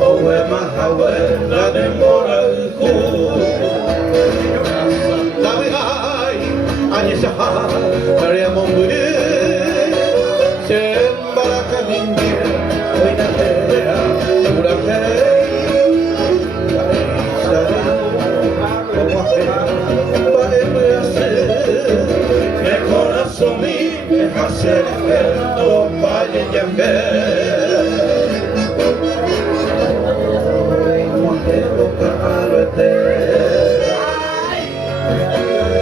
Owe mahawe la demora ku Sabi ay Anyesha Maria Monguri Sembara kamindi Hoy na terea Pura hacer el valle y en Montero caro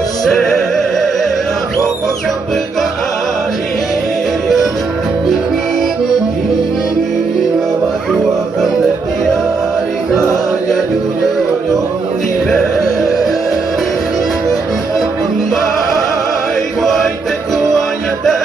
será poco champecari y la batua candetear y calla yuye yo nive Bye, guay te cuañate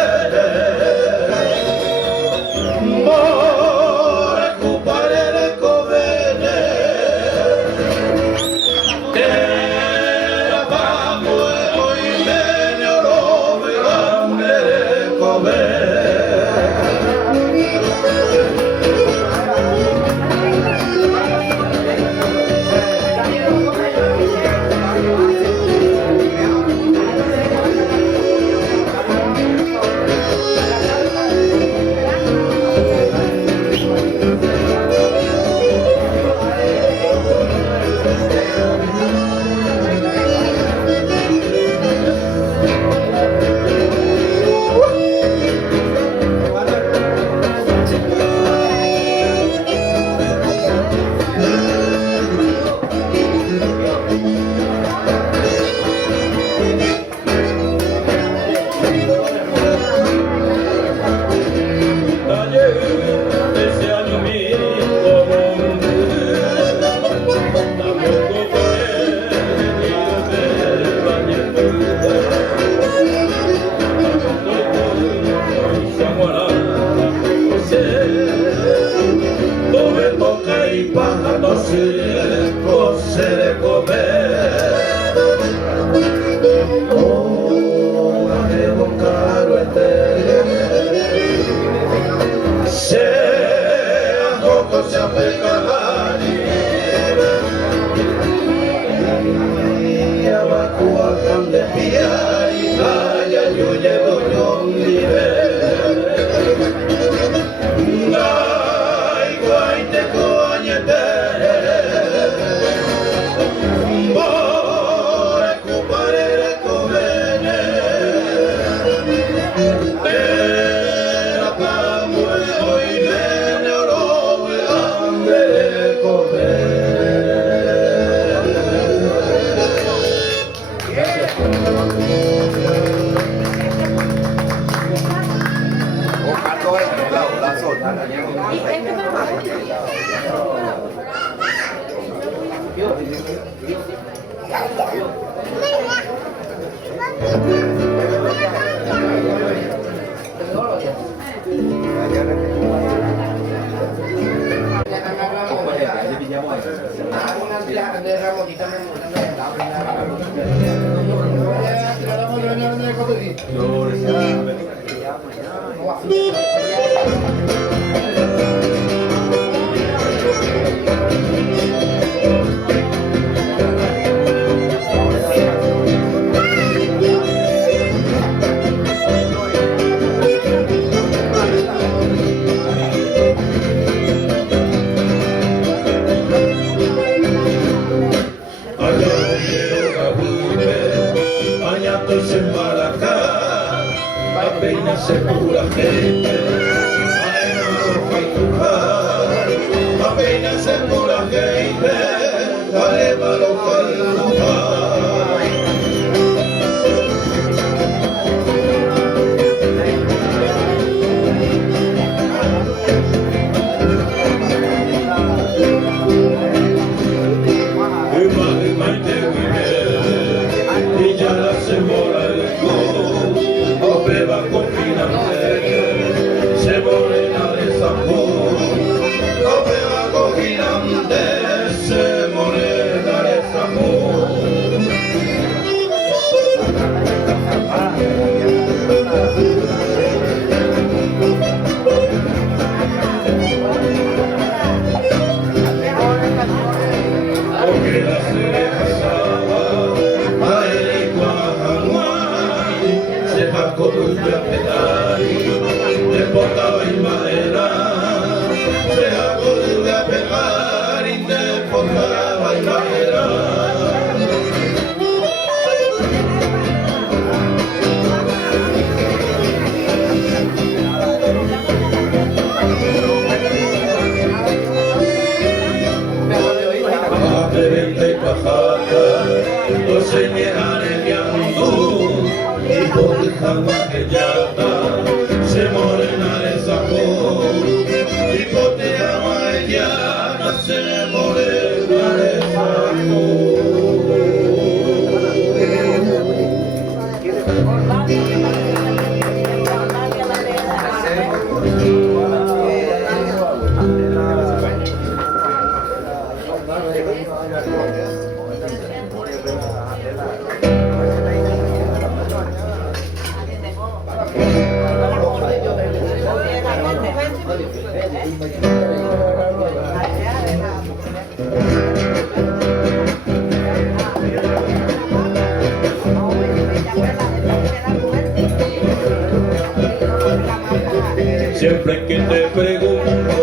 Siempre que te pregunto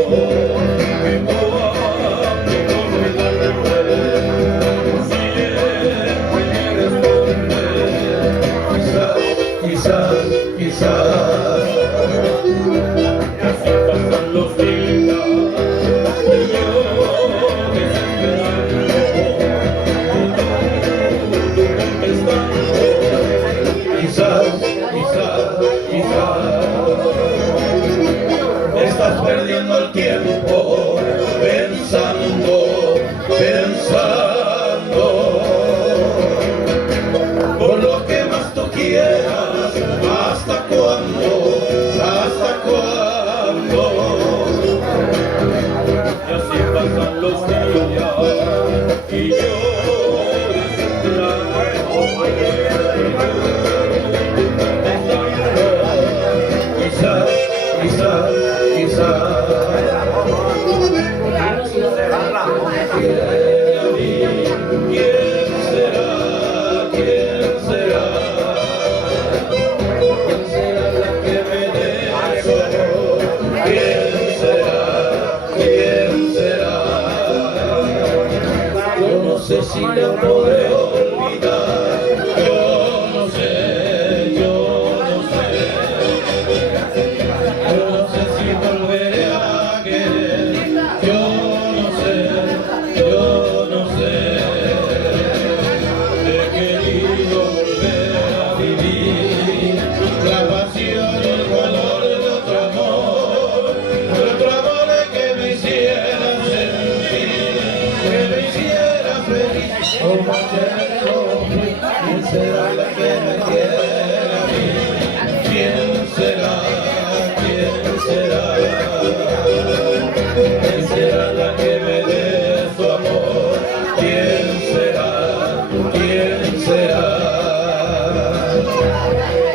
quizás así pasan los días y yo desesperando quizás estás perdiendo el tiempo pensando por lo que más tú quieras. ¿Hasta cuándo? Y así pasan los días y yo quizás si la podré olvidar, yo no sé si volveré a querer, yo no sé, he querido volver a vivir la pasión y el valor de otro amor que me hiciera sentir, que me hiciera feliz. Como ayer lo fui, ¿quién será la que me quiera a mí? ¿Quién será la que me dé su amor? ¿Quién será?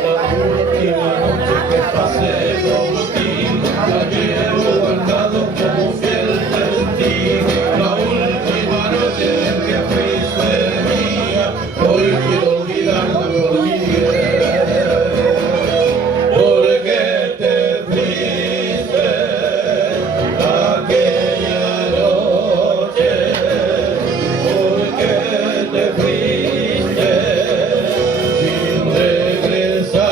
La última noche que pasé contigo, la llevo guardado como fiel testigo. La última noche que fuiste mía, hoy quiero olvidarla por mi bien. Porque te fuiste aquella noche, porque te fuiste sin regresar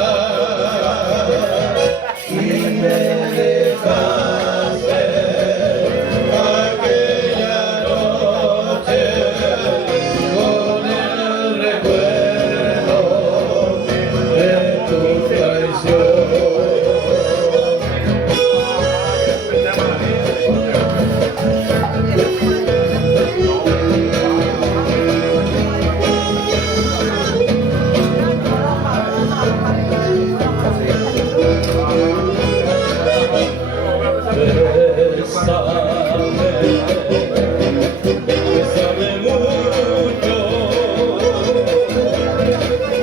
y me dejaste aquella noche con el recuerdo de tu traición. Bésame mucho,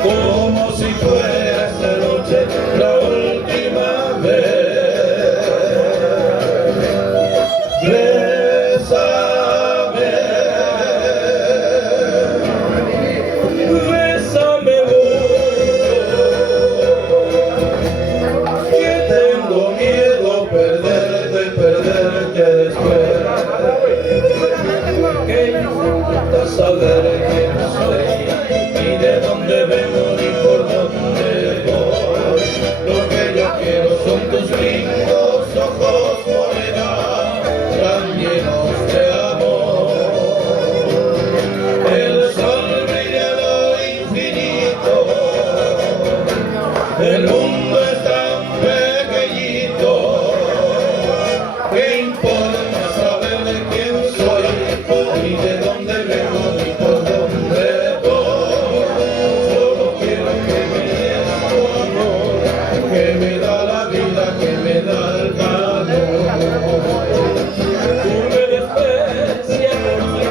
como si fuera esta noche la última vez. Bésame mucho, que tengo miedo perderte después. Que importa saber quién soy, ni de dónde vengo, ni por dónde voy. Lo que yo quiero son tus lindos ojos morena, tan llenos de amor. El sol brilla a lo infinito, el mundo es tan pequeñito. ¿Qué importa saber de quién soy, ni de dónde vengo, ni por dónde voy? Solo quiero que me des tu amor, que me da la vida, que me da el calor. Tú me desprecias por ser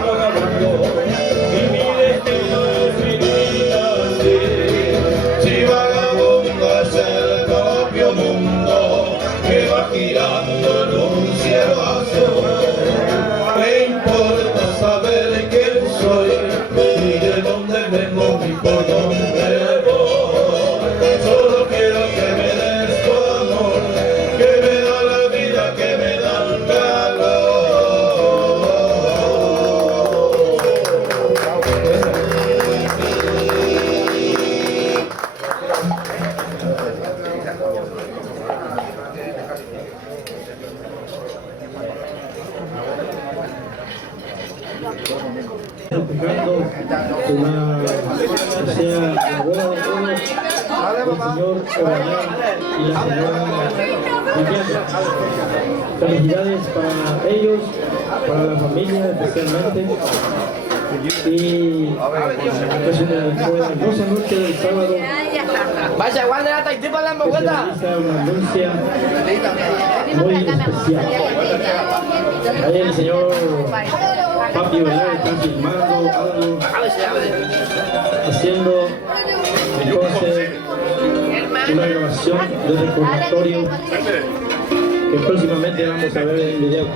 festejando la boda de todos el señor Ovalar y la señora Viviana. Felicidades para ellos, para la familia especialmente. Y pues una hermosa noche del sábado Vaya, guarda la tactipa de la vuelta. se realiza una anuncia muy especial. Ahí el señor Papi Ovalar está filmando algo, haciendo entonces una grabación de recordatorio que próximamente vamos a ver en el video.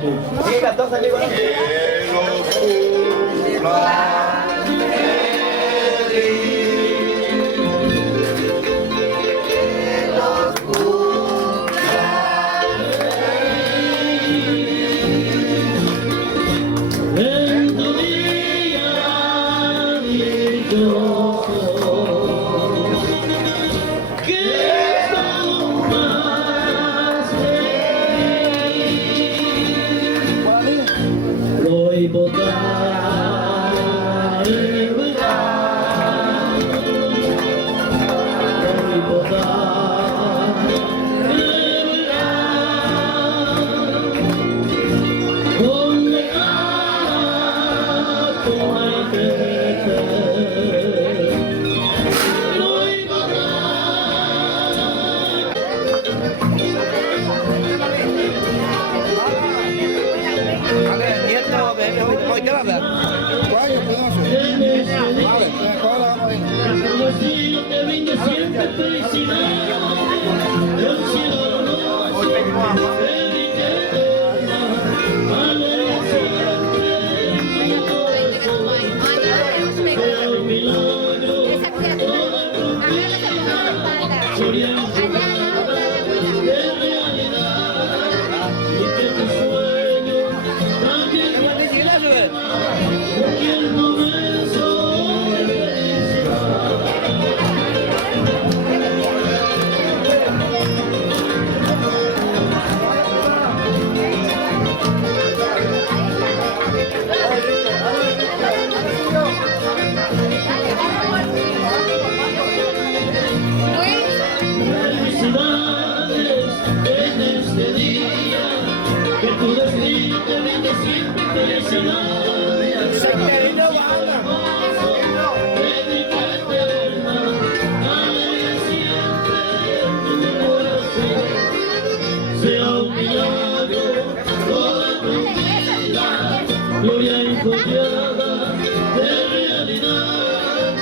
Gloria encomiada de realidad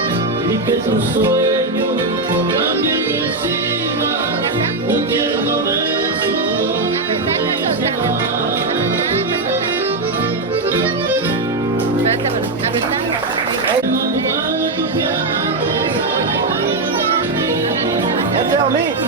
y que tu sueño también reciba un tierno beso. Este es a mí.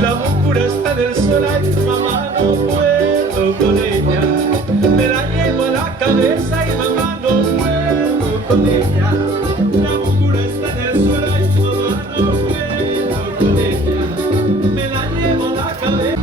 La locura está en el sol, ay mamá, no puedo con ella. Me la llevo a la cabeza y mamá, no puedo con ella. La locura está en el sol, ay mamá, no puedo con ella. Me la llevo a la cabeza.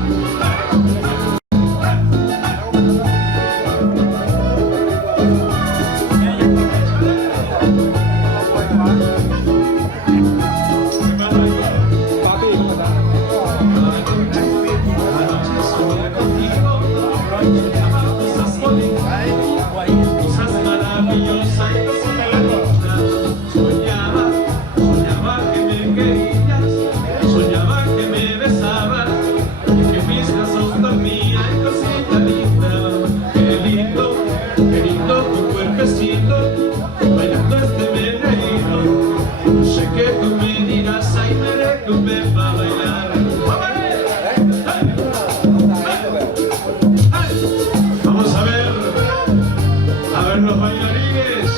Vamos a ver los bailarines.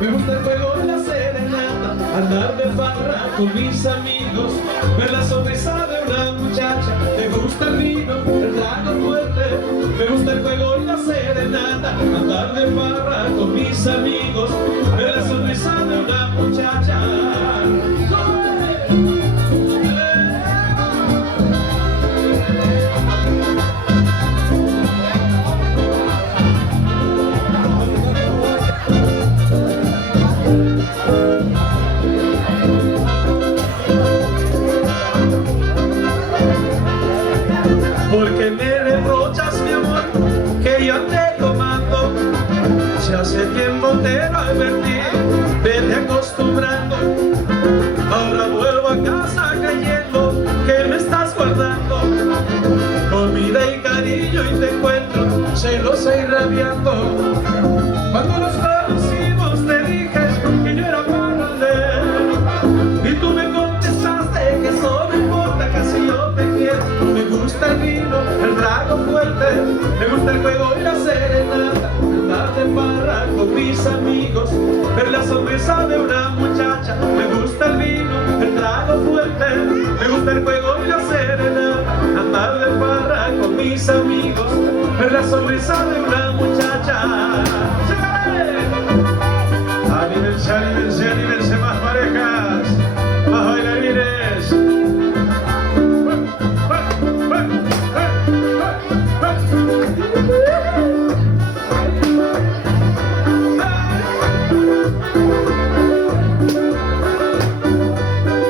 Me gusta el juego de la serenata, andar de farra con mis amigos, ver la sonrisa de una muchacha. Me gusta el vino, el trago fuerte. Me gusta el juego y la serenata, andar de farra con mis amigos, ver la sonrisa de una muchacha. Porque me reprochas, mi amor, que yo te lo mando. Si hace tiempo te lo advertí, vete acostumbrando. Ahora vuelvo a casa creyendo que me estás guardando comida y cariño y te encuentro celosa y rabiando. Cuando nos conocimos te dije que yo era parrandero y tú me contestaste que eso no importa, que así yo te quiero. Me gusta el vino, el trago fuerte, me gusta el juego y la serenata, andar de farra con mis amigos, ver la sonrisa de una muchacha. Me gusta el vino, el trago fuerte, me gusta el juego y la serenata, andar de farra con mis amigos, ver la sonrisa de una muchacha. Anímense, anímense, anímense, más parejas, más bailarines.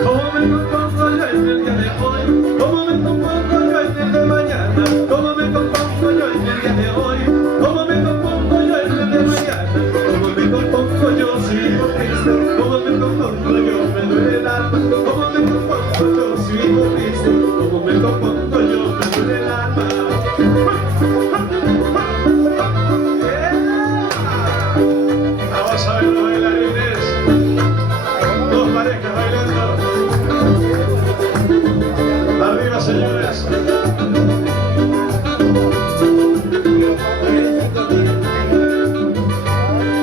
¿Cómo me compongo yo en el día de hoy? ¿Cómo me compongo yo en el de mañana? ¿Cómo me compongo yo en el día de hoy? ¿Cómo me compongo yo en el de mañana? ¿Cómo me compongo yo si vivo triste? ¿Cómo me compongo yo? Me duele el alma. ¿Cómo me compongo yo si vivo triste? ¿Cómo me compongo yo? Me duele el alma. Vamos a ver los bailarines, dos parejas bailando. Arriba, señores.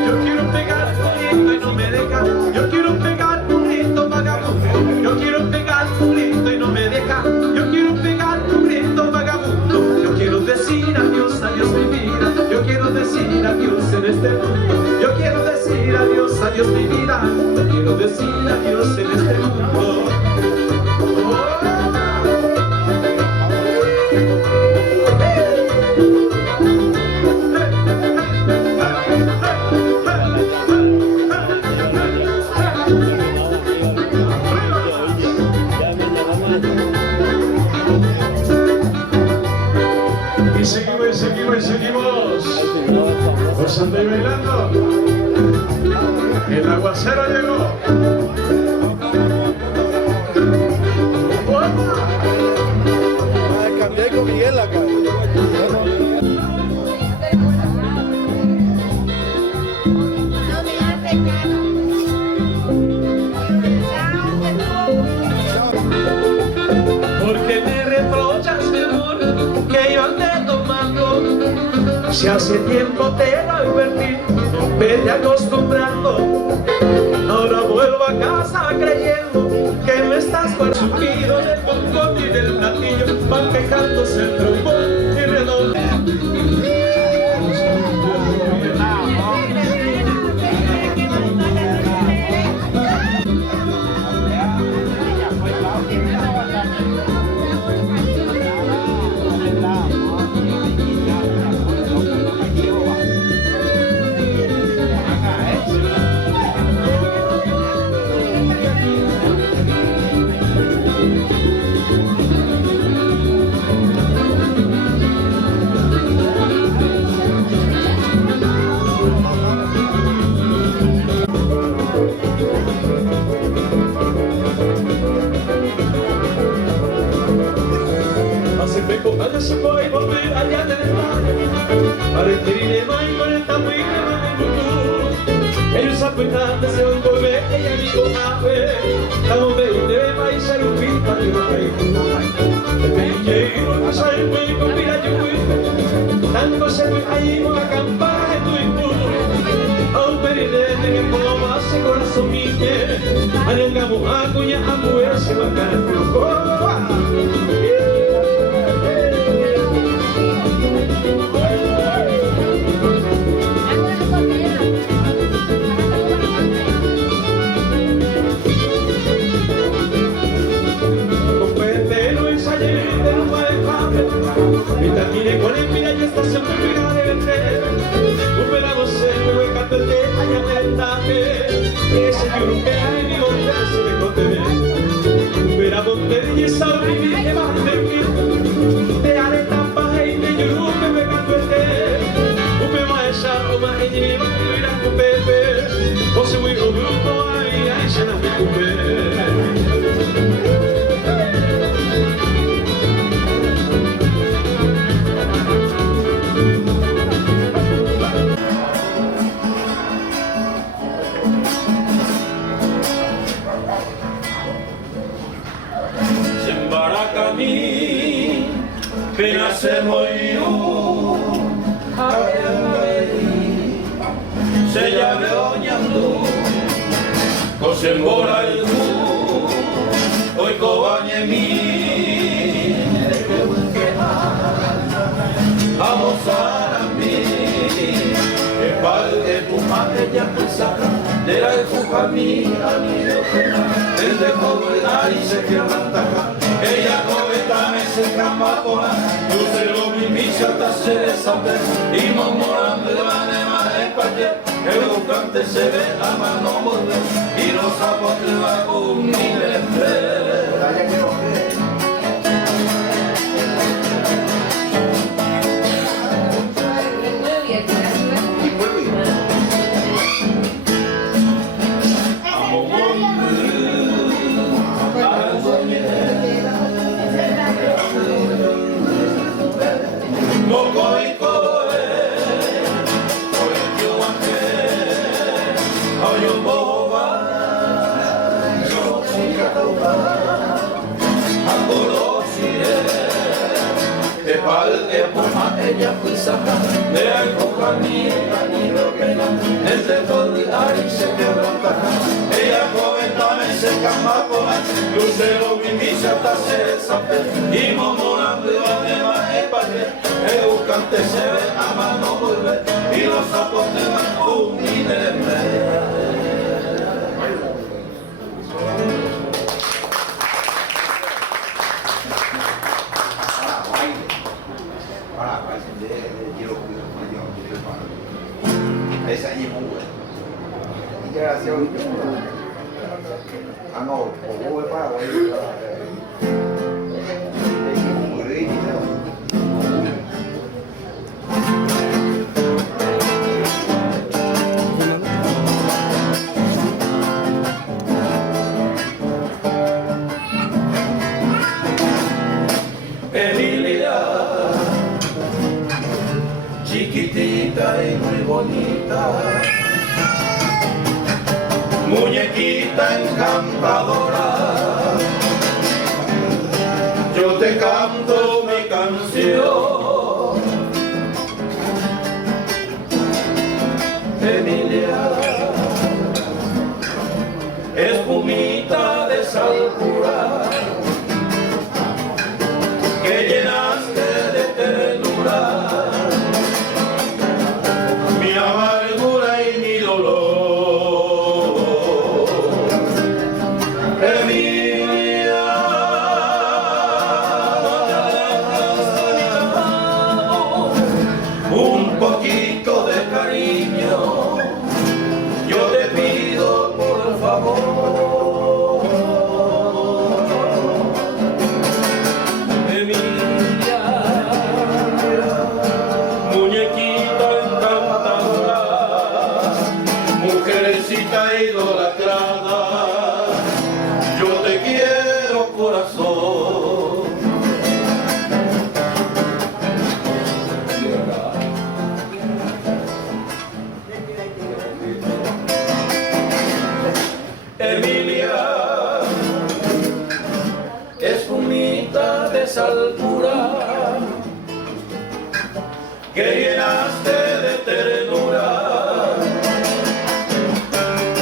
Yo quiero pegar un grito y no me deja. Yo quiero pegar un grito vagabundo. Yo quiero pegar un grito y no me deja. Yo quiero pegar un grito vagabundo. Yo quiero decir adiós, adiós mi vida. Yo quiero decir adiós en este mundo. Yo quiero decir adiós, adiós mi vida. Yo quiero decir adiós en este mundo. Y seguimos, y seguimos, y seguimos. ¿Os andáis bailando? El aguacero llegó. Cambié con Miguel acá. Si hace tiempo te lo advertí, vete acostumbrando. Ahora vuelvo a casa creyendo que me estás subido del balcón y del platillo, van quejándose el trombón y redondo. Se puede volver allá del mar, para el tirinema y con esta buena de futuro. Ellos apuestan de ser un volver, ella dijo a ver, estamos de un tema y ser un fin para que no caiga. El dinero no sabe muy con mira yo fui, tanto se fue allí con la campana de tu hijo. A un peridete que como más se corazón mío, aliangamos a cuña a mujer se va a caer el flujo. Mire con el mira yo está siempre pegada de vender. Un pelado se me voy a cantar de allá del estaje. Ese que un pega en mi monte se dejó de ver. Un pelado de esa horrible que va de mí. Te haré tapas y te lloro que me canto el té. Un pema esa roma en mi va a ir a tu pepe. O se muy con grupo ahí se la me cupé. Pena se moyó, se llave oñando, cosembora el cu, hoy cobañe mi, vamos a mí, el padre de tu madre ya pensaba, de la de tu familia, el de cobrar y se quebranta. Ella cometa se cama por la lucero mi misa hasta se desaper y mormorando de manera de cualquier el buscante se ve a mano volver y los sapos te va a unir ella fue sacada de algo camino ni lo que no entre todo el área se quebranta ella comenta se cama por la lucero mi misa hasta se desaper y momorando de manera de padre el buscante se ve a mano volver y los sapos te van unir en esa allí muy buena. Y que gracias a Dios. Ah, no, o voy para chiquitita y muy bonita, muñequita encantadora, yo te canto mi canción, que llenaste de ternura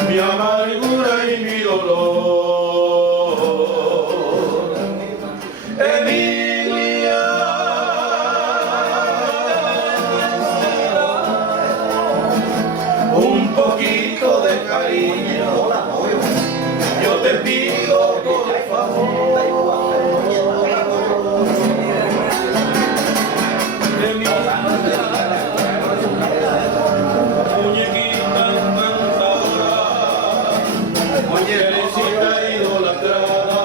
mi amargura y mi dolor. Emilia, un poquito de cariño yo te pido por favor. Muñequita encantadora, muñequita idolatrada,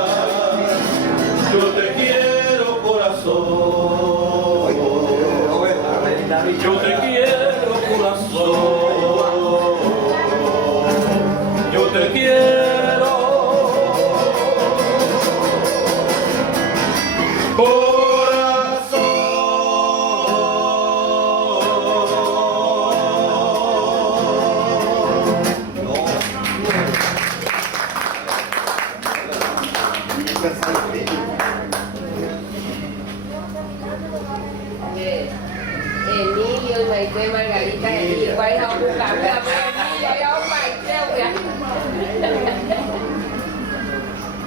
yo te quiero corazón, yo te quiero corazón, yo te quiero Emilio y Maite Margarita y quay không làm cái Emilio y ông Maite kìa.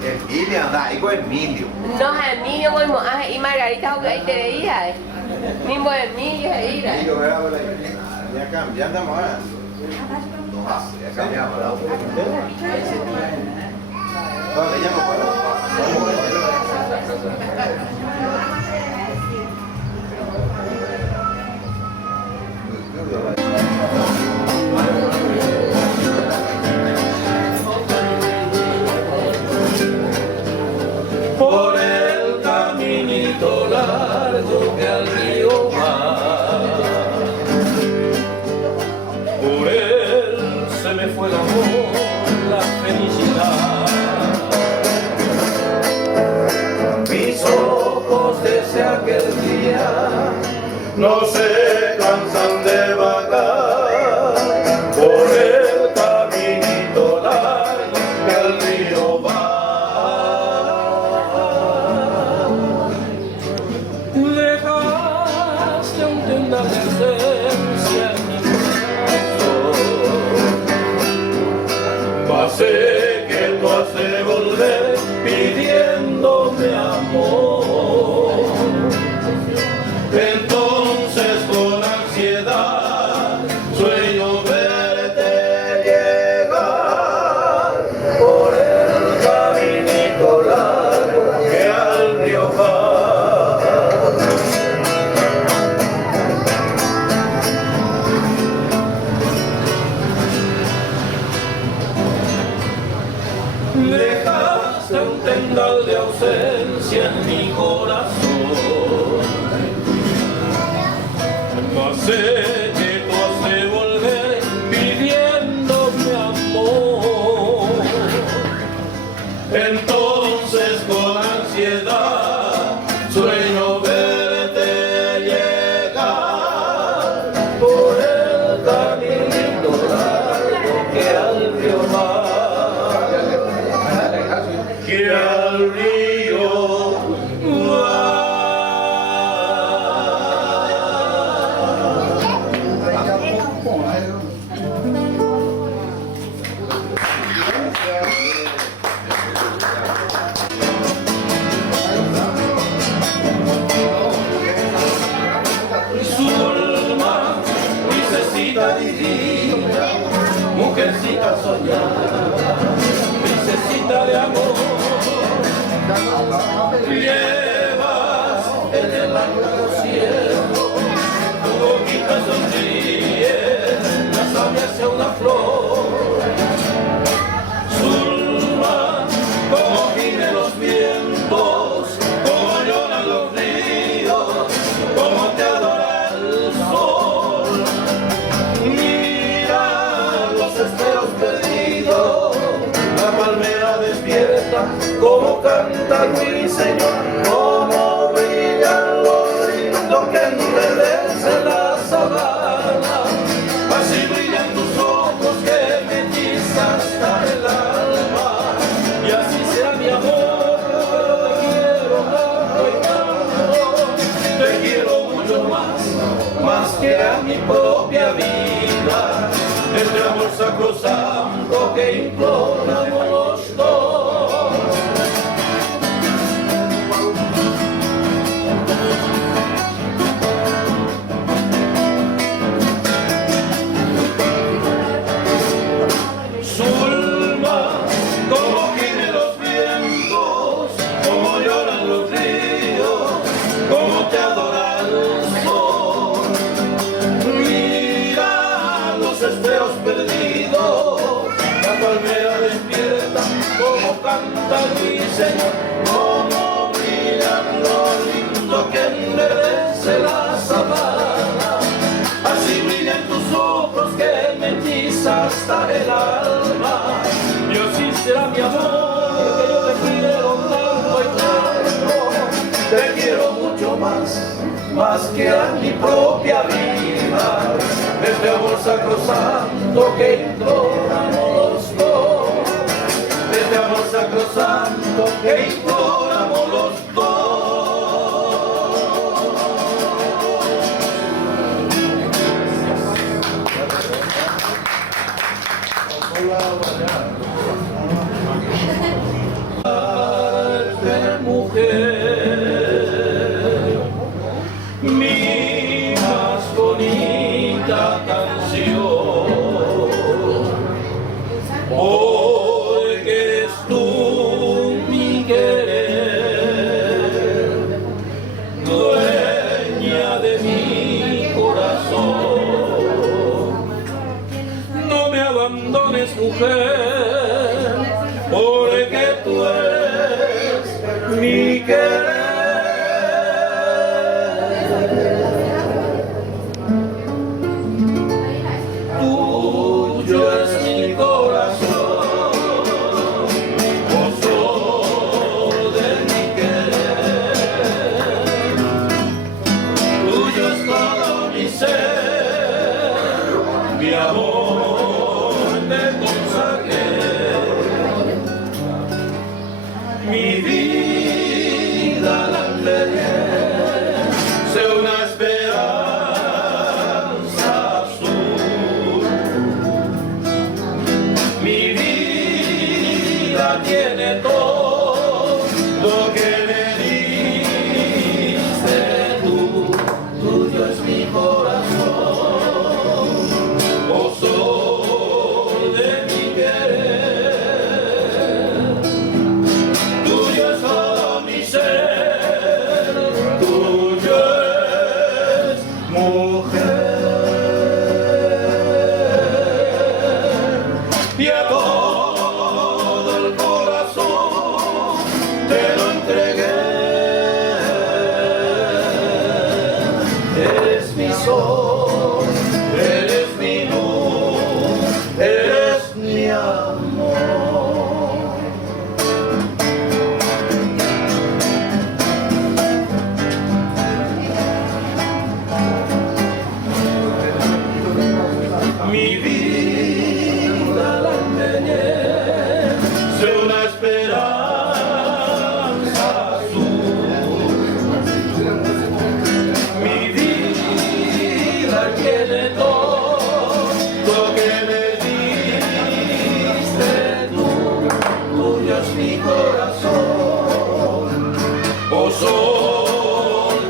Emilio, dai con Emilio. No es Emilio y Margarita không gãy để ý rồi. Nhưng mà Emilio hay ý rồi. Emilio era ya cambiamos ahora. Ya cambiamos. Vale, ya no puedo. Por el caminito largo que al río va, por él se me fue el amor, la felicidad. Mis ojos desde aquel día no se cansan de vagar por el caminito largo que al río va. Dejaste un tendal de esencia en mi corazón. Pasé que tú has de volver pidiéndome amor. Entonces con ansiedad sueño verte llegar por el caminito largo que al río va. Dejaste un tendal de ausencia en mi corazón. Pasé que tú has de volver pidiéndome amor. Entonces con ansiedad sueño verte llegar por el caminito largo que al río va. Que al río va. Zulma, princesita divina, mujercita soñada, princesita de amor, llevas en el largo cielo, tu boquita sonríe, la savia hacia una flor. Zulma, como gimen los vientos, como lloran los ríos, como te adora el sol. Mira los esteros perdidos, la palmera despierta, como canta el ruiseñor, como brillan los rindos que enredece la sabana. Así brillan tus ojos que me hechizan hasta el alma, y así será mi amor. Te quiero tanto y tanto, te quiero mucho más más que a mi propia vida. Este amor sacrosanto que imploramos los dos. Zulma, como giren los vientos, como lloran los ríos, como te adora el sol. Mira los esteros perdidos, la palmera despierta, como canta mi Señor, como brilla lo lindo que enverdece la sabana. Así brillan tus ojos que me hechiza hasta el alma. Y así será mi amor, que yo te quiero tanto y tanto. Te quiero mucho más que a mi propia vida. Este amor sacrosanto que imploramos los dos. Este amor sacrosanto que imploramos los dos. Mujer, mi más bonita canción, porque eres tú mi querer, dueña de mi corazón. No me abandones, mujer, porque tú eres mi querer. Tuyo es mi corazón, gozo de mi querer. Tuyo es todo mi ser, mi amor te consagré. Mi vida la sea una esperanza azul. Mi vida tiene todo lo que me diste tú. Tuyo es mi corazón, gozo de mi querer. Tuyo es todo mi ser, tuyo es mujer. Y a todo el corazón te lo entregué. Eres mi sol, eres mi luz, eres mi amor. Mi vida la empeñé, sé una esperanza azul. Mi vida tiene todo lo que me diste tú. Tuyo es mi corazón, gozo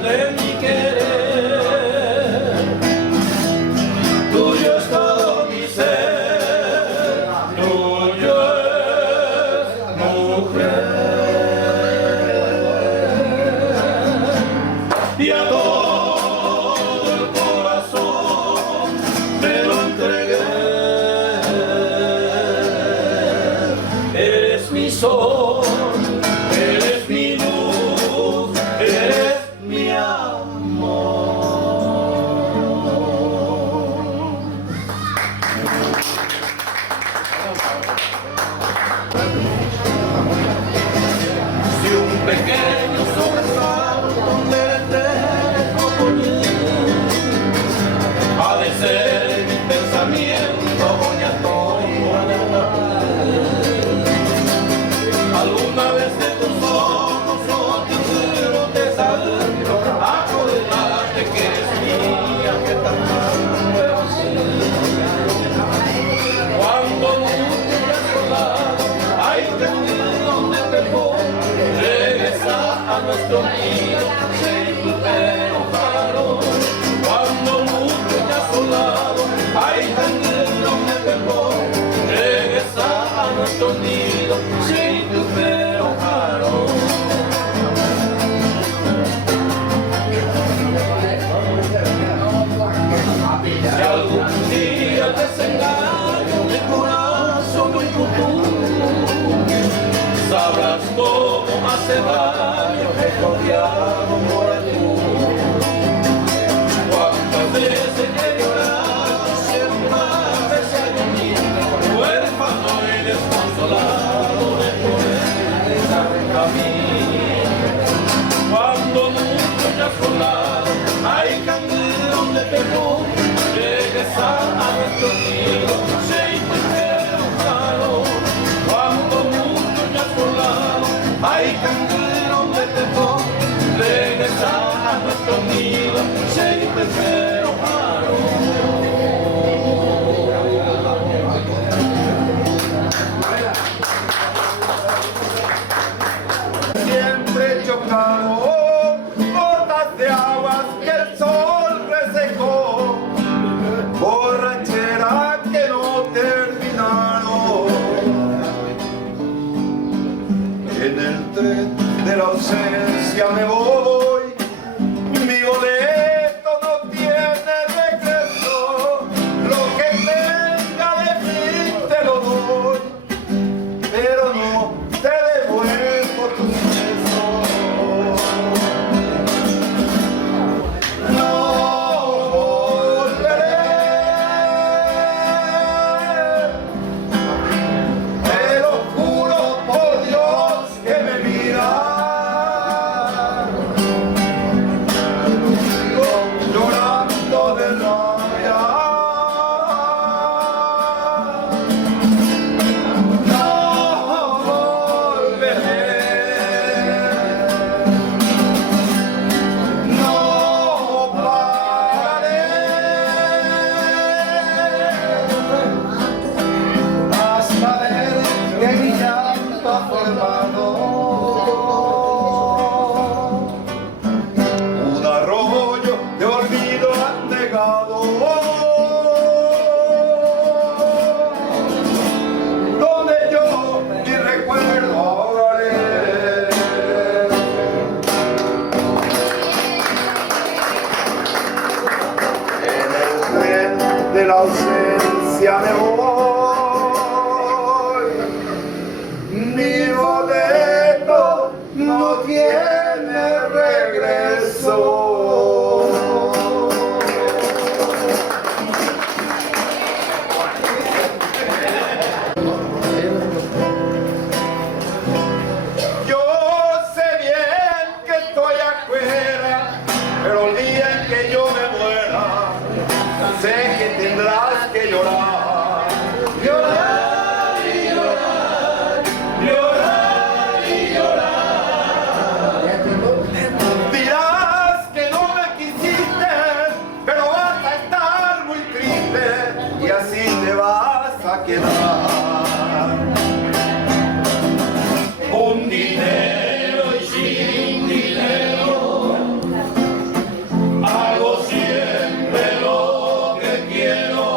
de mi querer. Tuyo es todo mi ser, tuyo es mujer. Y a todo el corazón te lo entregué. Eres mi sol, eres mi luz, eres mi amor. Si un pequeño sobresalto del eterno poder ha de ser mi pensamiento, voy a todo. nuestro nido, siempre enojaron. Cuando mucho ya a su lado, hay cangrejo de perdón, regresa a nuestro nido, siempre enojaron. Si algún día el desengaño mi corazón muy futuro, sabrás cómo hace daño recorriado por el mundo. Cuántas veces he llorado, siempre más veces hay un niño huérfano y desconsolado de poder estar en camino. Cuando mucho ya a su lado hay cangrejo de perdón, regresa a nuestro nido, siempre enojaron. Cuando mucho ya a su lado hay cangrejo de perdón, regresa a nuestro nido, siempre enojaron. Siempre chocaron gotas de aguas que el sol resecó, borrachera que no terminaron. En el tren de la ausencia me voy, mi boleto no tiene regreso, lo que tenga de mí te lo doy, pero no te devuelvo tus besos. No volveré, te lo juro por Dios que me mira. Sigo llorando de rabia. No volveré, no pararé hasta ver que mi llanto ha formado un arroyo de olvido anegado, donde yo mi recuerdo ahogaré. En el tren de la ausencia me voy, mi boleto no tiene regreso. Yo sé bien que estoy afuera, pero el día en que yo me muera, sé que tendrás que llorar, llorar y llorar, llorar y llorar. Dirás que no me quisiste, pero vas a estar muy triste y así te vas a quedar. Con dinero y sin dinero, hago siempre lo que quiero.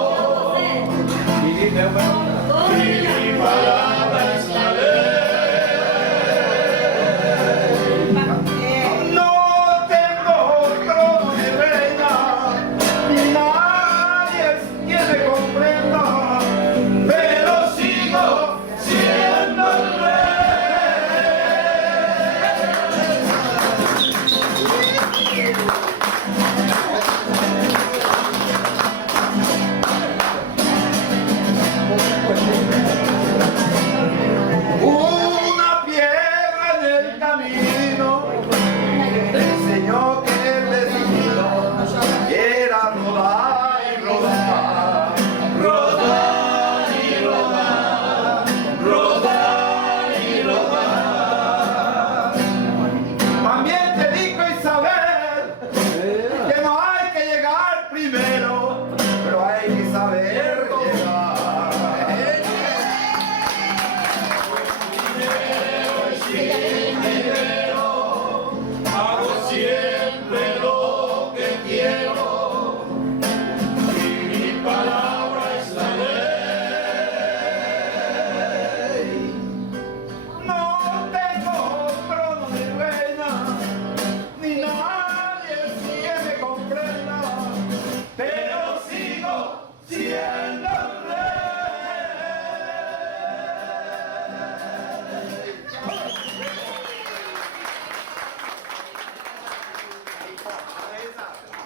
esa.